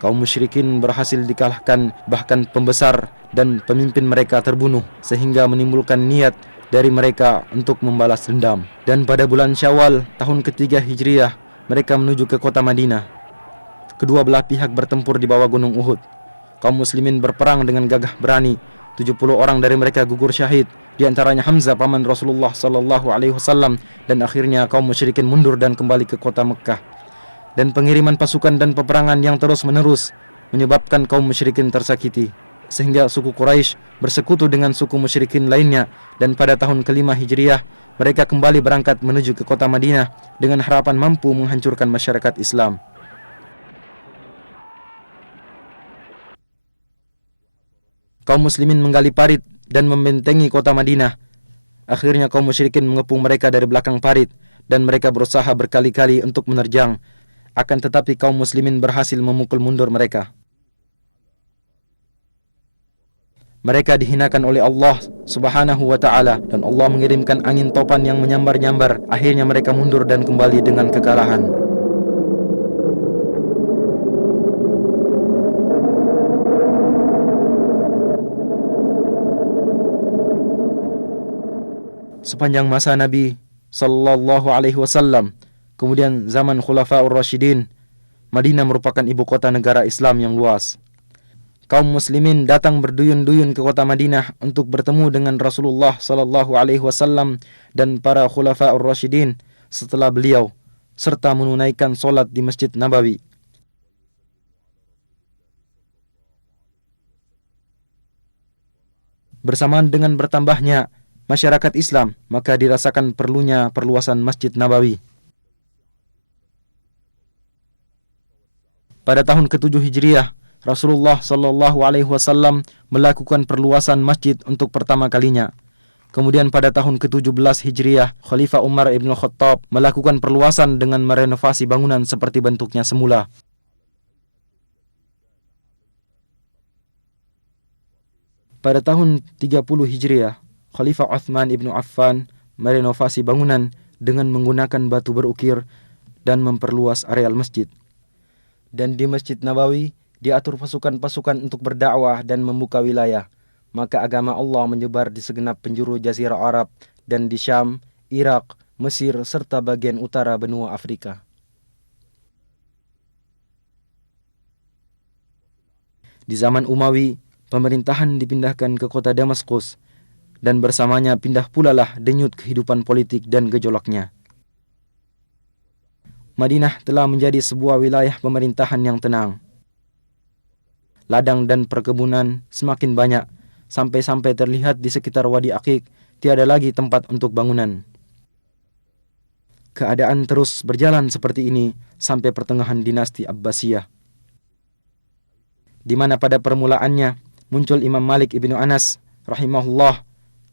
Kaum musyrikin berhasil dikalahkan, bahkan pembesar dan pemimpin mereka terbunuh, sehingga menimbulkan niat dari mereka untuk membalas dendam. Dan pada bulan Syawal tahun ketiga Hijriah, mereka menuju ke kota Madinah. Kedua belah pihak bertempur di bawah gunung Uhud. Kaum muslimin berperang dengan gagah berani. 70 orang dari mereka gugur syahid, di antaranya Hamzah paman Rasulullah sallallahu alaihi wasallam. Dan akhirnya kaum musyrikin mundur dan kembali ke kota Mekkah. Dan pengiriman pasukan dan peperangan yang terus-menerus menyebabkan kaum musyrikin tersakiti, sehingga suku Quraisy bersekutu dengan suku musyrikin lainnya. Dan pada tahun kelima Hijriah, mereka kembali berangkat menuju ke kota Madinah dengan harapan mampu menghancurkan masyarakat Islam. Kaum muslimin menggali parit dan membentengi kota Madinah. Akhirnya kaum musyrikin mengepung mereka dari belakang parit dan mereka berusaha berkali-kali untuk menerjang. Akan tetapi kaum muslimin berhasil memukul mundur mereka. Mereka dihinakan oleh Allah Subhanahu wa ta'ala, dan Allah mengirimkan angin topan yang menyambar-nyambar. Akhirnya mereka mundur dan kembali dengan kekalahan. Sepanjang masa Nabi sallallahu alaihi wasallam, kemudian zaman Khulafaur Rasyidin, Madinah merupakan ibu kota negara Islam yang luas. Kaum muslimin datang berduyun-duyun ke kota Madinah untuk bertemu dengan Rasulullah sallallahu alaihi wasallam dan para Khulafaur Rasyidin setelah beliau, serta menunaikan solat di Masjid Nabawi. Bersamaan dengan bertambahnya masyarakat Islam, maka dirasakan perlunya perluasan Masjid Nabawi. Pada tahun ke-7 Hijriah, Rasulullah sallallahu alaihi wasallam melakukan perluasan masjid untuk pertama kalinya. Kemudian pada tahun ke-17 Hijriah, Khalifah Umar ibn Khattab melakukan perluasan dengan merenovasi bangunan seperti bentuknya semula. Pada tahun 30 Hijriah, Khalifah Uthman ibn Affan merenovasi bangunan dengan menggunakan batu berukir dan memperluas areal masjid. Dan di Masjid Nabawi diatur pasukan-pasukan untuk berdakwah dan membuka wilayah. Maka agama Allah menyebar di segenap penjuru Jazirah Arab dan di Syam, Irak, Mesir, serta bagian utara benua Afrika. Di zaman Umawi, pemerintahan dipindahkan ke kota Damaskus dan bersamanya pindah pula lah denyut kehidupan politik dan gejolaknya. Madinah telah menjadi sebuah wilayah pemerintahan yang tenang. Ladang dan perkebunan semakin banyak, sampai-sampai terlihat di sekitar Wadi Aqiq tiada lagi tempat untuk bangunan. Keadaan terus berjalan seperti ini sampai pertengahan dinasti Abbasiyah, di mana pada permulaannya muncul Imam Malik ibnu Anas rahimahullah.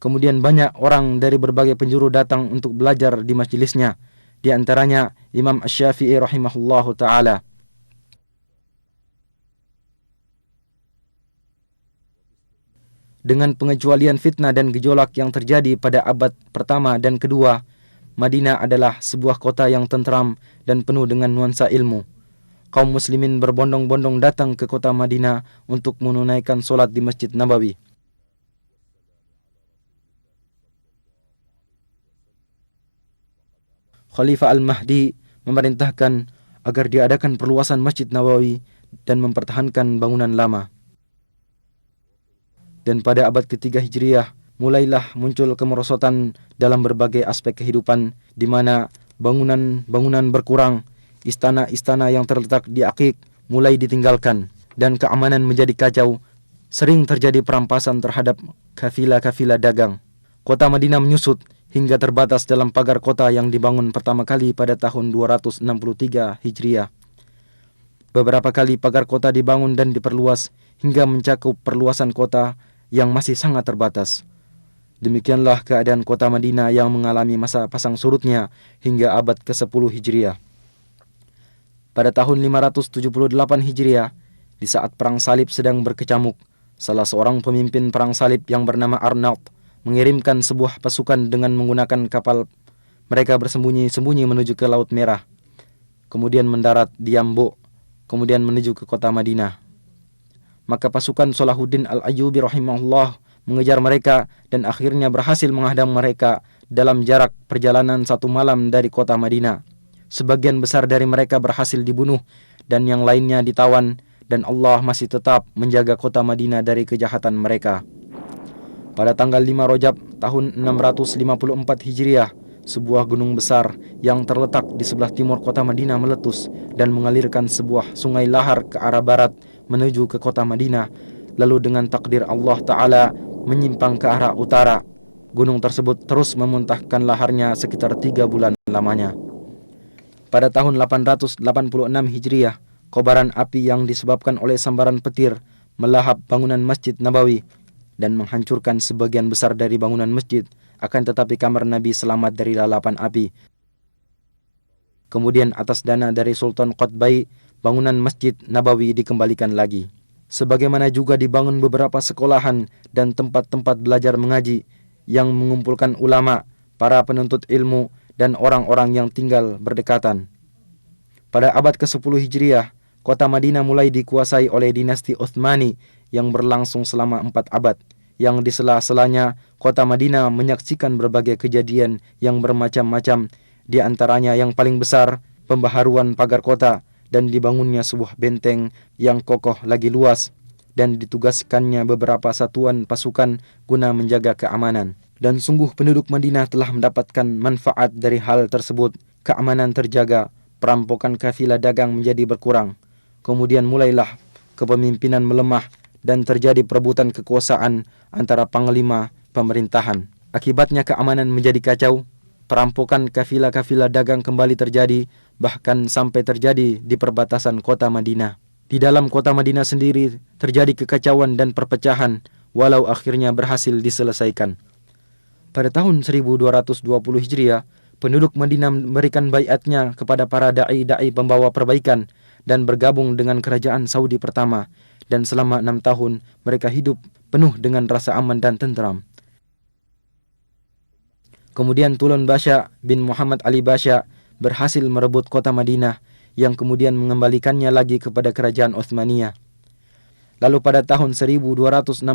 Kemudian banyak orang dari berbagai penjuru datang untuk belajar di majelisnya, di antaranya Imam Asy-Syafi'i rahimahullahu ta'ala. Dengan pengecualian fitnah dan gejolak yang terjadi pada abad pertama dan kedua, Madinah adalah sebuah kota yang tentram dan penuh dengan nuansa ilmu. Kaum muslimin berbondong-bondong datang ke kota Madinah untuk menunaikan solat di Masjid Nabawi. Khalifah Al-Mahdi memerintahkan agar diadakan perluasan Masjid Nabawi dan mempertahankan bangunan lama. Dan pada abad ketiga Hijriah, mulailah muncul kemerosotan dalam berbagai aspek kehidupan, di mana bangunan-bangunan berkurang, istana-istana yang terletak di Aqiq mulai ditinggalkan, dan keamanan menjadi kacau. Sering terjadi perampasan terhadap kafilah-kafilah dagang. Kota Madinah menyusut hingga terbatas dalam pagar kota yang dibangun pertama kali pada tahun 263 Hijriah. Beberapa kali pagar kota dibangun dan diperluas hingga mencakup perluasan kota yang masih sangat terbatas. Demikianlah keadaan kota Madinah yang mengalami masa pasang surutnya hingga abad ke-10 Hijriah. Pada tahun 578 Hijriah, di saat perang salib sedang berkecamuk, salah seorang pemimpin perang salib yang bernama Arnaud mengirimkan sebuah pasukan dengan menggunakan kapal. Mereka bersembunyi-sembunyi menuju ke Laut Merah, kemudian mendarat di Yambu, kemudian menuju ke kota Madinah. Maka pasukan Salahuddin Al-Ayyubi rahimahullah mengejar mereka dan akhirnya berhasil menghadang mereka dalam jarak perjalanan 1 malam dari kota Madinah. Sebagian besar dari mereka berhasil dibunuh dan yang lainnya ditawan, dan Allah masih tetap menjaga kota Madinah dari kejahatan mereka. Pada tanggal 5 Rajab tahun 654 Hijriah, sebuah gunung besar yang terletak di sebelah timur kota Madinah meletus dan mengalirkan sebuah sungai lahar ke arah barat menuju ke kota Madinah, lalu dengan takdir Allah Ta'ala menyimpang ke arah utara. Gunung tersebut terus memuntahkan laharnya sekitar 3 bulan lamanya. Pada tahun 886 Hijriah, kobaran api yang disebabkan oleh sambaran petir melahap bangunan Masjid Nabawi dan menghancurkan sebagian besar dari bangunan masjid, akan tetapi kamar Nabi selamat dari lalapan api. Kemudian atas dana dari Sultan Qutbai, bangunan Masjid Nabawi dikembalikan lagi. Sebagaimana juga dibangun beberapa sekolahan dan tempat-tempat belajar mengaji yang mengumpulkan ulama, para penuntut ilmu, dan orang-orang yang tinggal berdekatan. Pada abad ke-10 Hijriah, kota Madinah mulai dikuasai oleh dinasti Utsmani yang berlangsung selama 4 abad. Yang di sela-selanya, kota Madinah menyaksikan berbagai kejadian yang bermacam-macam, di antaranya yang paling besar, pembaharuan pagar kota dan dibangunnya sebuah benteng yang kokoh lagi luas, dan ditugaskannya beberapa satuan pasukan guna menjaga keamanan. Dan sungguh penduduk Madinah telah mendapatkan manfaat dari hal tersebut. Keamanan terjaga, perampokan kafilah dagang menjadi berkurang. Kemudian mulailah kepemimpinan melemah dan terjadi perebutan kekuasaan antara panglima pemerintahan. Akibatnya keamanan menjadi kacau. Perampokan kafilah-kafilah dagang kembali terjadi, bahkan sampai terjadi di perbatasan kota Madinah. Di dalam kota Madinah sendiri terjadi kekacauan dan perpecahan, walau akhirnya berhasil diselesaikan. Pada tahun 1220 Hijriah, penduduk Madinah memberikan baiatnya kepada para da'i-da'i pembawa perbaikan dan bergabung dengan kerajaan Saudi pertama, dan selama 6 tahun mereka hidup penuh dengan rasa aman dan tentram. Kemudian Tulun Basha bin Muhammad Ali Basha berhasil merebut kota Madinah yang kemudian mengembalikannya lagi kepada kerajaan Utsmaniyah. Lalu pada tahun 1265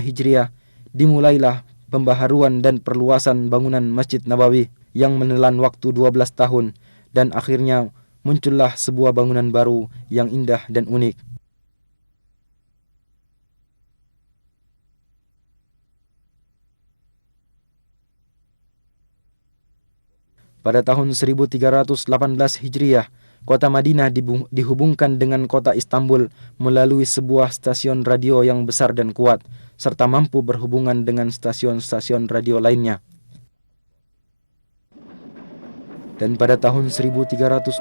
Hijriah dimulailah pembaharuan dan perluasan bangunan Masjid Nabawi yang menelan waktu 12 tahun, dan akhirnya muncullah sebuah bangunan baru yang indah dan unik. Pada tahun 1318 Hijriah, kota Madinah dihubungkan dengan kota Istanbul melalui sebuah stasiun radio yang besar dan kuat, serta mampu berhubungan dengan stasiun-stasiun radio lainnya. Dan pada tahun 1326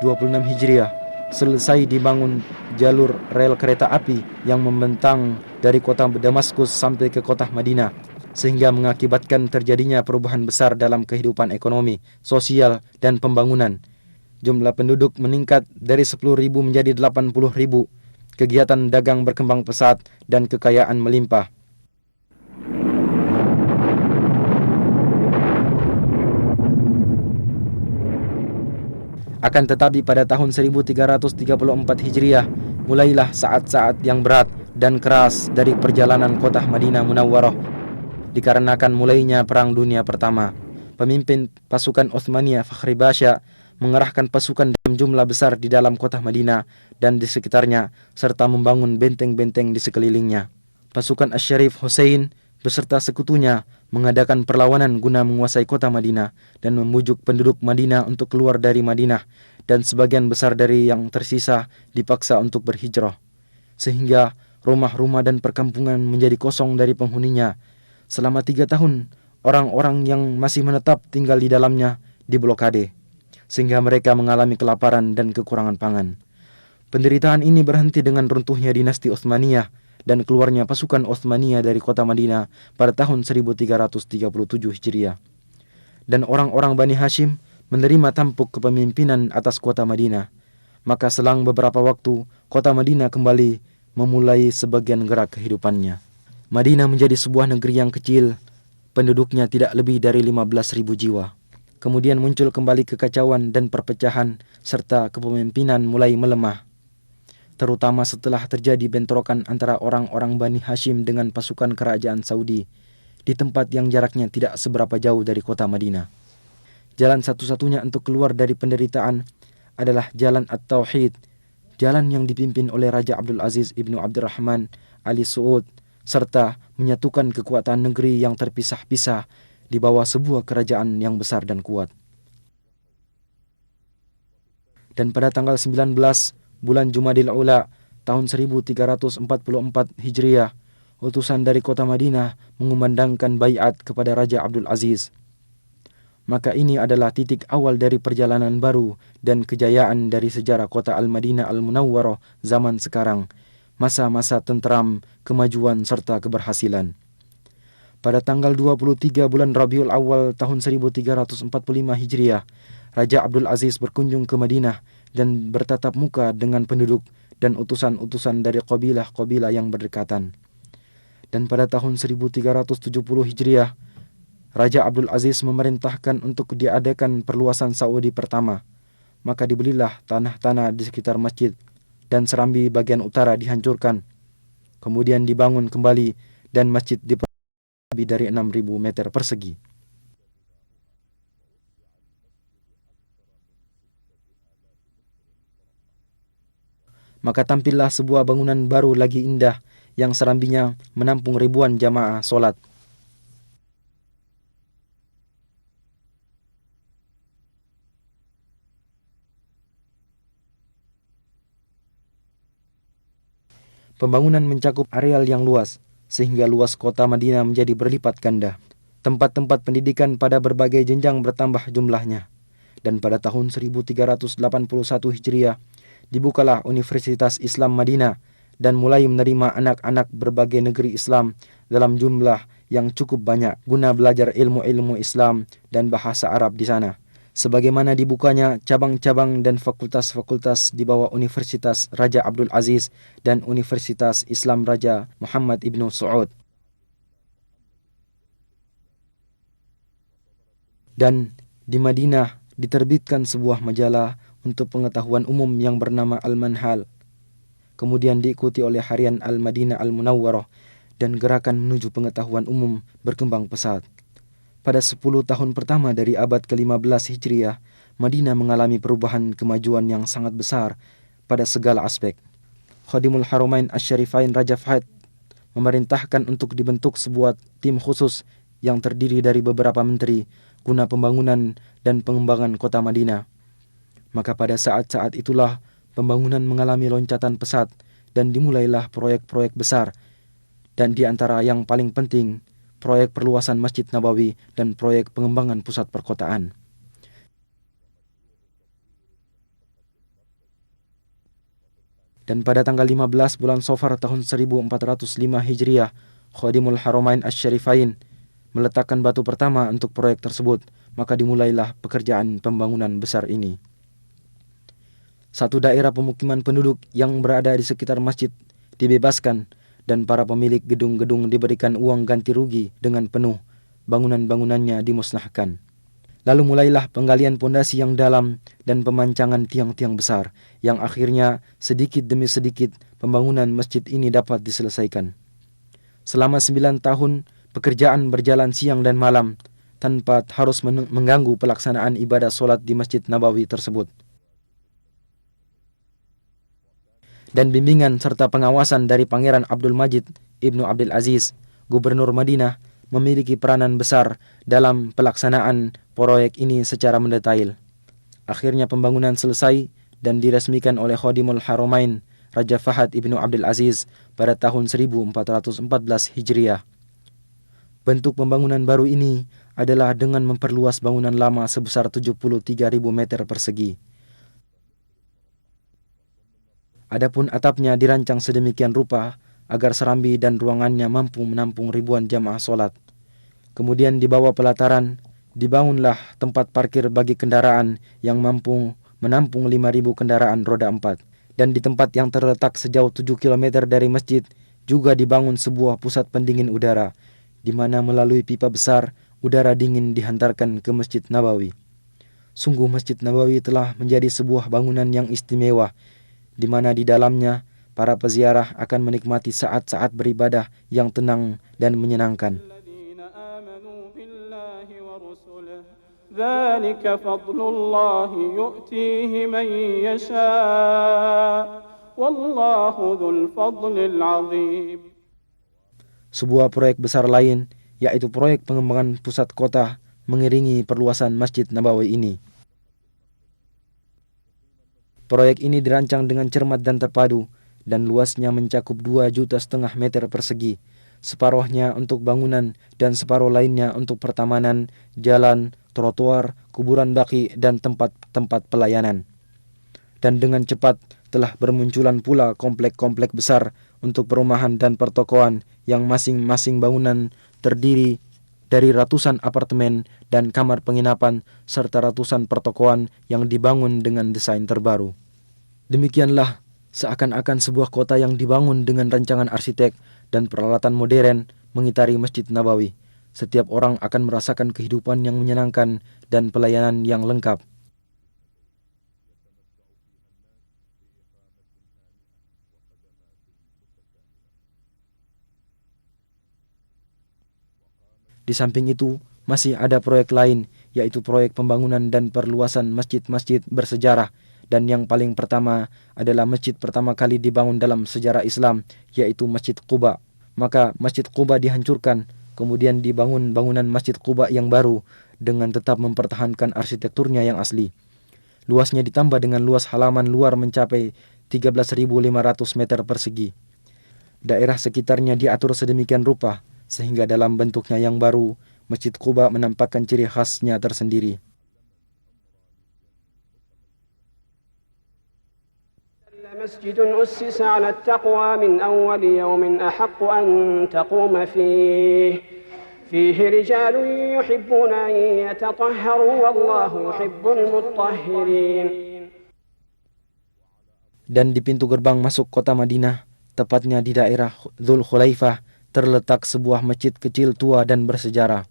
Hijriah, selesai dibangun jalur rel kereta api yang membentang dari kota Damaskus sampai ke kota Madinah, sehingga mengakibatkan terjadinya perubahan besar dalam kehidupan ekonomi, sosial, dan pembangunan. Jumlah penduduk meningkat dari 10.000 menjadi 80.000, kegiatan dagang berkembang pesat, dan kekayaan melimpah. Akan tetapi pada tahun 1334 Hijriah, mulailah saat-saat yang berat dan keras dari perjalanan kota Madinah Munawwarah, dikarenakan mulainya Perang Dunia Pertama. Pemimpin pasukan Utsmaniyah Fakhri Basha mengerahkan pasukan dalam jumlah besar di dalam kota Madinah dan di sekitarnya, serta membangun benteng-benteng di sekelilingnya. Pasukan Asy-Syarif Hussein beserta sekutunya mengadakan perlawanan guna menguasai kota Madinah dan membujuk penduduk Madinah untuk keluar dari Madinah, dan sebagian besar dari yang tersisa dipaksa untuk berhijrah, sehingga rumah-rumah dan perkampungan menjadi kosong dari penghuninya. Selama 3 tahun, orang-orang yang masih menetap tinggal di dalamnya diblokade, sehingga mereka mengalami kelaparan dan kekurangan pangan. Penderitaan ini berhenti dengan runtuhnya dinasti Utsmaniyah dan keluarnya pasukan Utsmaniyah dari kota Madinah pada tahun 1337 Hijriah. Dan orang-orang Bani Hashim menerima tampuk kepemimpinan atas kota Madinah. Maka selang beberapa waktu, kota Madinah kembali memulai sebagian gerak kehidupannya. Madinah menjadi sebuah negeri yang kecil, penduduknya tidak lebih dari 15.000 jiwa. Kemudian muncul kembali kekacauan dan perpecahan, serta kepemimpinan mulai melemah, terutama setelah terjadi bentrokan antara orang-orang Bani Hashim dengan pasukan kerajaan Saudi di tempat yang jaraknya tidak seberapa jauh dari kota Madinah. Jalan satu-satunya untuk keluar dari penderitaan adalah jalan At-Tauhid, jalan yang dipimpin oleh Raja Abdul Aziz ibnu Abdurrahman Ali Saud, serta menyatukan kekuatan negeri yang terpisah-pisah di bawah sebuah kerajaan yang besar dan kuat. Dan pada tanggal 19 bulan Jumadil Ula tahun 1344 Hijriah, utusan dari kota Madinah mengumandangkan baiat kepada Raja Abdul Aziz. Maka ini adalah titik awal dari perjalanan baru dan kejayaan dari sejarah kota Al-Madinah Al-Munawwarah zaman sekarang, masa-masa tentram, kemajuan serta keberhasilan. Pada tanggal 23 bulan Rabiul Awal tahun 1345 Hijriah, Raja Abdul Aziz berkunjung ke Madinah dan bertatap muka dengan penduduk dan utusan-utusan dari kabilah-kabilah yang berdekatan. Dan pada tahun 1370 Hijriah, Raja Abdul Aziz memerintahkan untuk diadakan perluasan Saudi pertama. Maka dibelilah tanah-tanah di sekitar masjid dan serambi bagian utara dihancurkan. Kemudian dibangun kembali dan masjid lebih dari 6.000 meter persegi. Maka tampillah sebuah bangunan baru lagi indah yang serambinya menampung ribuan jamaah solat. Pembangunan mencakup areal yang luas, sehingga luas kota Madinah menjadi berlipat ganda. Tempat-tempat pendidikan pada berbagai jenjang bertambah jumlahnya. Dan pada tahun 1381 Hijriah, dibukalah Universitas Islam Madinah dan mulai menerima anak-anak berbagai negeri Islam dalam jumlah yang cukup banyak guna belajar ilmu-ilmu Islam dan bahasa Arab di sana. Sebagaimana dibukanya cabang-cabang dan fakultas-fakultas di bawah Universitas Raja Abdul Aziz dan Universitas Islam Raja Muhammad ibnu Saud. Dan di Madinah diterbitkan sebuah majalah untuk pengetahuan umum yang bernama Al-Manhal. Kemudian diikuti oleh harian Al-Madinah Al-Munawwarah dan gerakan menuju pengetahuan umum berkembang pesat. Pada 10 tahun pertama dari abad ke-15 Hijriah, Madinah mengalami perubahan kemajuan yang sangat besar pada segala aspek. Khadimul Haramain Asy-Syarifain Raja Fahd memerintahkan untuk dibentuk sebuah tim khusus yang terdiri dari beberapa menteri guna pembangunan dan pengembangan kota Madinah. Maka pada saat-saat itulah pembangunan mengalami loncatan pesat dan dimulailah proyek-proyek besar, dan di antara yang paling penting, proyek perluasan Masjid Nabawi dan proyek pengembangan pusat perkotaan. Dan pada tanggal 15 bulan Safar tahun 1405 Hijriah, Khadimul Haramain Asy-Syarifain meletakkan batu pertama untuk proyek tersebut, maka dimulailah pekerjaan pembangunan besar ini. Satu daerah pemukiman penduduk yang berada di sekitar masjid dibebaskan dan para pemilik gedung-gedung diberikan uang ganti rugi dengan penuh, bangunan-bangunannya dimusnahkan. Lalu mulailah penggalian pondasi yang dalam dan pemancangan tiang-tiang besar, yang akhirnya sedikit demi sedikit pembangunan masjid ini dapat diselesaikan. Selama 9 tahun, pekerjaan berjalan siang dan malam, tanpa harus mengganggu pelaksanaan ibadah solat di Masjid Nabawi tersebut. Dan bimbingan serta pengawasan dari Pangeran Abdul Majid Ibnu Abdul Aziz, Gubernur Madinah, memiliki peranan besar dalam pelaksanaan proyek ini secara mendetail. Akhirnya pembangunan selesai dan diresmikan oleh Khadimul Haramain Raja Fahad Ibnu Abdul Aziz pada tahun 1414 Hijriah. Bentuk pembangunan baru ini adalah dengan memperluas bangunan lama sebesar 73.000 meter persegi. Adapun atapnya dirancang sedemikian rupa agar serambi dan ruangannya mampu menampung ribuan jamaah solat. Kemudian di bawah pelataran dibangunlah tempat parkir bagi kendaraan yang mampu menampung 5.000 kendaraan roda 4. Dan di tempat yang terletak sejauh 7 km dari masjid juga dibangun sebuah pusat pendingin udara, di mana melalui pipa besar udara dingin dihantarkan ke Masjid Nabawi. Sungguh Masjid Nabawi telah menjadi sebuah bangunan yang istimewa, di mana di dalamnya para peziarah akan menikmati saat-saat beribadah yang tenang dan menyenangkan. ذلك فضل الله يؤتيه من يشاء والله ذو الفضل العظيم. Sebuah proyek besar lain, yaitu proyek pengembangan pusat kota, mengiringi perluasan Masjid Nabawi ini. Proyek ini dirancang dengan cermat dan terpadu, dan luasnya mencakup 2,5 juta meter persegi, separuhnya untuk bangunan dan separuh lainnya untuk pertamanan, jalan, trotoar, kuburan baki, dan tempat-tempat pelayanan. Dan dengan cepat telah bermunculan pula komplek-komplek besar untuk perumahan dan pertokoan yang masing-masing bangunan terdiri dari ratusan apartemen dan kamar penginapan serta ratusan pertokoan yang dibangun dengan desain terbaru. Demikianlah seakan-akan sebuah kota yang dibangun dengan rancangan arsitek dan peralatan modern mengitari Masjid Nabawi. Setiap orang akan merasakan kehidupan yang menyenangkan dan pelayanan yang lengkap. Di samping itu, masih ada proyek lain, yaitu proyek pembangunan dan perluasan masjid-masjid bersejarah, dan yang paling pertama adalah masjid pertama kali dibangun dalam sejarah Islam, yaitu Masjid Quba. Maka Masjid Quba dihancurkan, kemudian dibangun bangunan Masjid Quba yang baru dengan tetap mempertahankan arsitekturnya yang asli. Luasnya ditambah dengan luas halaman luar mencapai 13.500 meter persegi. Daerah sekitarnya diatur sedemikian rupa sehingga dalam bentuknya yang baru, Masjid Quba menampakkan ciri khasnya tersendiri. مسجد أسس على التقوى من أول يوم أحق أن تقوم فيه رجال يحبون أن يتطهروا والله يحب المطهرين. Dan di pintu gerbang masuk kota Madinah, tepatnya di daerah Dzul Khulaifah, terletak sebuah masjid kecil tua dan bersejarah,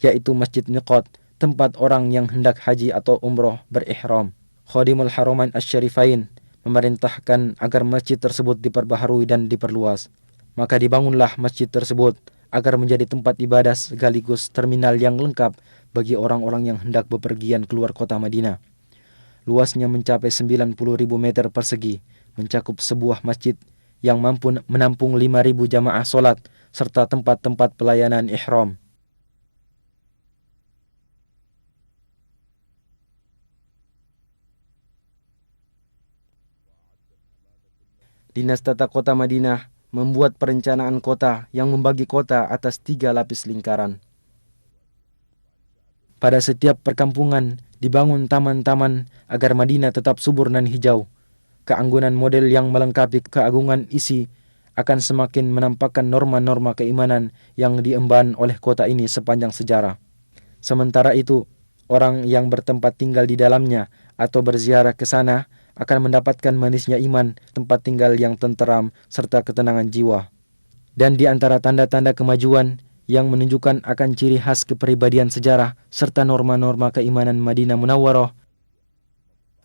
yaitu Masjid Miqat, tempat orang yang hendak haji atau umroh berihram. Khadimul Haramain Asy-Syarifain memerintahkan agar masjid tersebut diperbaharui dan diperluas. Maka dibangunlah masjid tersebut agar menjadi tempat ibadah sekaligus terminal yang lengkap bagi orang-orang yang hendak bepergian keluar kota Madinah. Luasnya mencapai 90.000 meter persegi, mencakup sebuah masjid yang mampu menampung 5.000 jamaah solat serta tempat-tempat pelayanan ihram. Dinas Tata Kota Madinah membuat perencanaan kota yang membagi kota atas 3 lapis lingkaran. Pada setiap perkampungan dibangun taman-taman agar Madinah tetap subur dan hijau. Keanggunan model yang melengkapi keagungan isi akan semakin menampakkan norma-norma keimanan yang diemban oleh kota ini sepanjang sejarah. Sementara itu, orang yang bertempat tinggal di dalamnya atau berziarah ke sana akan mendapatkan manisnya iman, tempat tinggal yang tenteram, serta ketenangan jiwa. Dan di antara tanda-tanda kemajuan yang menunjukkan akan ciri khas kepribadian sejarah serta norma-norma keimanan Madinah Munawwarah,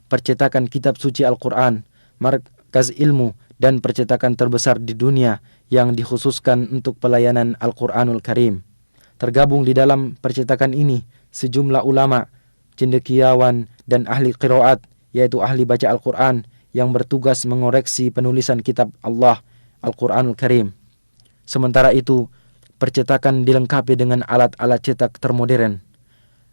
percetakan kitab suci Al-Quran, markaz ilmu, dan percetakan terbesar di dunia yang dikhususkan untuk pelayanan Al-Quranul Karim. Tergabung di dalam percetakan ini sejumlah ulama, cendekiawan, dan ahli qiraat, yaitu ahli baca Al-Quran yang bertugas mengoreksi penulisan kitab Allah, Al-Quranul Karim. Sementara itu, percetakan dilengkapi dengan alat-alat cetak termodern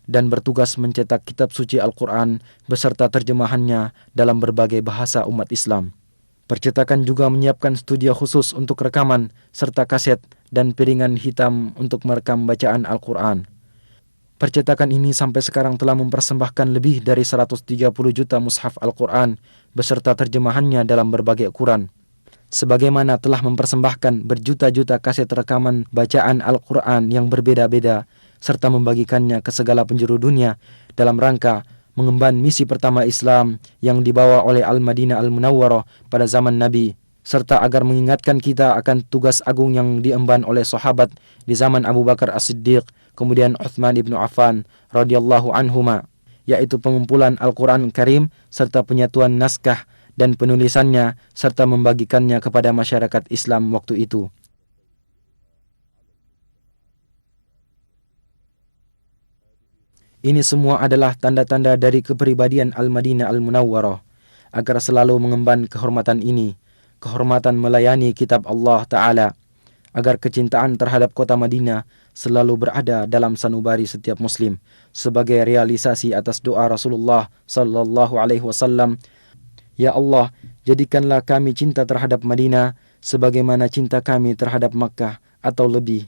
dan bertugas mencetak kitab suci Al-Quran beserta terjemahannya dalam berbagai bahasa umat Islam. Percetakan juga menyiapkan studio khusus untuk rekaman serta kaset dan piringan hitam untuk merekam bacaan Al-Quran. Percetakan ini sampai sekarang telah mempersembahkan lebih dari 130 juta mushaf Al-Quran beserta terjemahannya dalam berbagai ukuran. Sebagaimana telah mempersembahkan berjuta-juta kaset rekaman bacaan Al-Quran yang berbeda-beda serta membagikannya ke segala penjuru dunia dalam rangka mengemban misi pertama Islam yang dibawa oleh Al-Madinah Al-Munawwarah pada zaman Nabi, serta agar mengingatkan kita akan tugas agung yang diemban oleh sahabat di zaman Abu Bakar As-Siddiq, kemudian Uthman ibn Affan radhiyallahu anhuma, yaitu pengumpulan Al-Quran Karim serta penyatuan naskah dan penulisannya serta membagikannya kepada masyarakat Islam waktu itu. Ini semua adalah tanda-tanda dari kepribadian Al-Madinah Al-Munawwarah agar selalu mengemban kehormatan ini, kehormatan melayani kitab Allah Ta'ala, agar kecintaan terhadap kota Madinah selalu berada dalam sanubari setiap muslim sebagai realisasi atas doa Rasulullah sallallahu alaihi wasallam, "Ya Allah, jadikanlah kami cinta terhadap Madinah sebagaimana cinta kami terhadap Makkah atau lebih.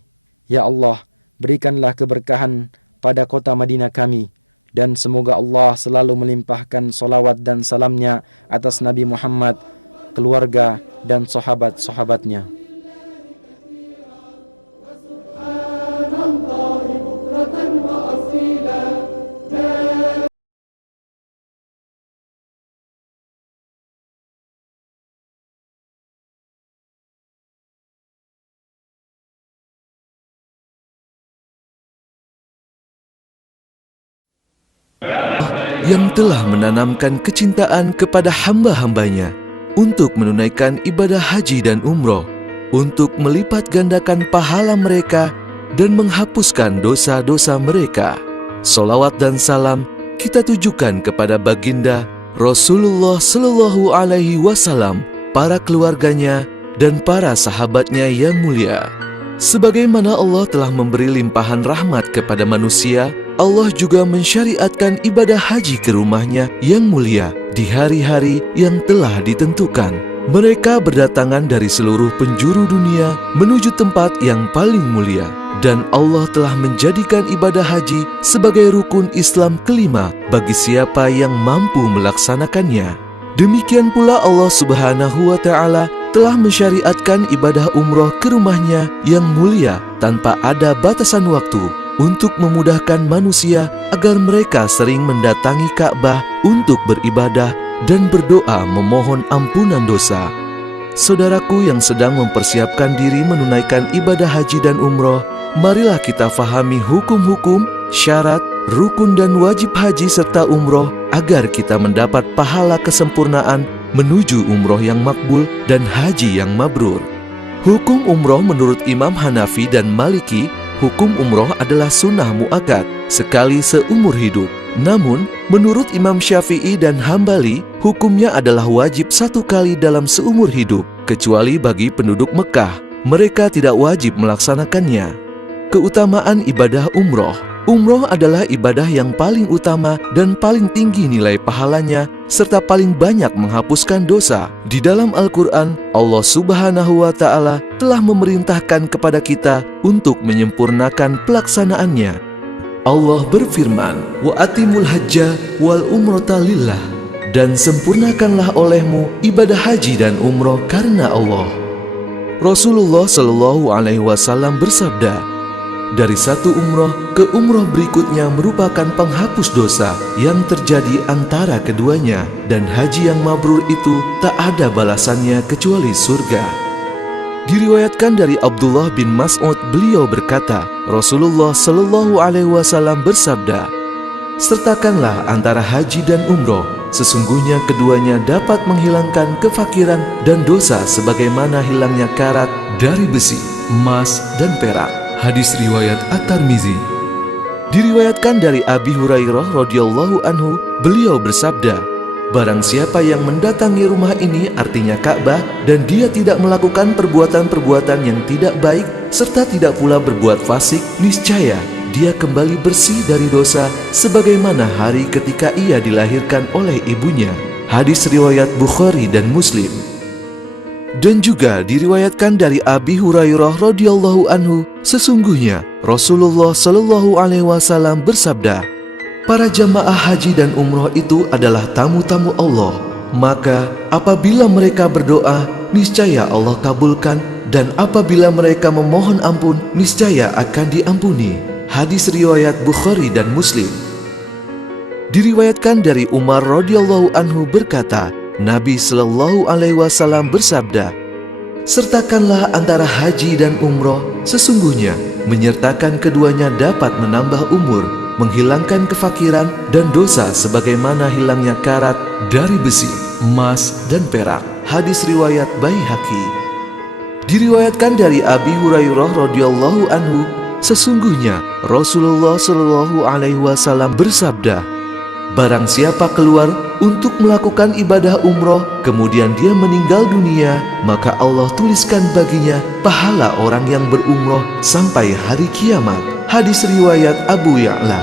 Ya Allah, berikanlah keberkahan pada kota Madinah kami, dan semoga Allah selalu melimpahkan salawat dan salamnya atas Nabi Muhammad, keluarga, dan sahabat-sahabatnya." Yang telah menanamkan kecintaan kepada hamba-hambanya untuk menunaikan ibadah haji dan umroh, untuk melipat gandakan pahala mereka dan menghapuskan dosa-dosa mereka. Salawat dan salam kita tujukan kepada baginda Rasulullah Sallallahu Alaihi Wasallam, para keluarganya, dan para sahabatnya yang mulia. Sebagaimana Allah telah memberi limpahan rahmat kepada manusia, Allah juga mensyariatkan ibadah haji ke rumahnya yang mulia di hari-hari yang telah ditentukan. Mereka berdatangan dari seluruh penjuru dunia menuju tempat yang paling mulia, dan Allah telah menjadikan ibadah haji sebagai rukun Islam kelima bagi siapa yang mampu melaksanakannya. Demikian pula Allah Subhanahu wa Ta'ala telah mensyariatkan ibadah umroh ke rumahnya yang mulia tanpa ada batasan waktu, untuk memudahkan manusia agar mereka sering mendatangi Ka'bah untuk beribadah dan berdoa memohon ampunan dosa. Saudaraku yang sedang mempersiapkan diri menunaikan ibadah haji dan umroh, marilah kita fahami hukum-hukum, syarat, rukun dan wajib haji serta umroh agar kita mendapat pahala kesempurnaan menuju umroh yang makbul dan haji yang mabrur. Hukum umroh menurut Imam Hanafi dan Maliki, hukum umroh adalah sunnah muakkad sekali seumur hidup. Namun, menurut Imam Syafi'i dan Hambali, hukumnya adalah wajib 1 kali dalam seumur hidup, kecuali bagi penduduk Mekah. Mereka tidak wajib melaksanakannya. Keutamaan ibadah umroh. Umroh adalah ibadah yang paling utama dan paling tinggi nilai pahalanya serta paling banyak menghapuskan dosa. Di dalam Al-Quran, Allah Subhanahu wa Ta'ala telah memerintahkan kepada kita untuk menyempurnakan pelaksanaannya. Allah berfirman, "Wa atimul hajja wal umrata lillah." Dan sempurnakanlah olehmu ibadah haji dan umroh karena Allah. Rasulullah Shallallahu Alaihi Wasallam bersabda, dari satu umroh ke umroh berikutnya merupakan penghapus dosa yang terjadi antara keduanya, dan haji yang mabrur itu tak ada balasannya kecuali surga. Diriwayatkan dari Abdullah bin Mas'ud, beliau berkata, Rasulullah Shallallahu Alaihi Wasallam bersabda, sertakanlah antara haji dan umroh, sesungguhnya keduanya dapat menghilangkan kefakiran dan dosa sebagaimana hilangnya karat dari besi, emas, dan perak. Hadis riwayat At-Tirmizi. Diriwayatkan dari Abi Hurairah radhiyallahu anhu, beliau bersabda, barang siapa yang mendatangi rumah ini, artinya Ka'bah, dan dia tidak melakukan perbuatan-perbuatan yang tidak baik serta tidak pula berbuat fasik, niscaya dia kembali bersih dari dosa sebagaimana hari ketika ia dilahirkan oleh ibunya. Hadis riwayat Bukhari dan Muslim. Dan juga diriwayatkan dari Abi Hurairah radhiyallahu anhu, sesungguhnya Rasulullah Shallallahu Alaihi Wasallam bersabda, para jamaah haji dan umroh itu adalah tamu-tamu Allah. Maka apabila mereka berdoa, niscaya Allah kabulkan, dan apabila mereka memohon ampun, niscaya akan diampuni. Hadis riwayat Bukhari dan Muslim. Diriwayatkan dari Umar radhiyallahu anhu berkata, Nabi Shallallahu Alaihi Wasallam bersabda, sertakanlah antara haji dan umroh, sesungguhnya menyertakan keduanya dapat menambah umur, menghilangkan kefakiran dan dosa sebagaimana hilangnya karat dari besi, emas, dan perak. Hadis riwayat Baihaqi. Diriwayatkan dari Abi Hurairah radhiyallahu anhu, sesungguhnya Rasulullah Shallallahu Alaihi Wasallam bersabda, barang siapa keluar untuk melakukan ibadah umroh, kemudian dia meninggal dunia, maka Allah tuliskan baginya pahala orang yang berumroh sampai hari kiamat. Hadis riwayat Abu Ya'la.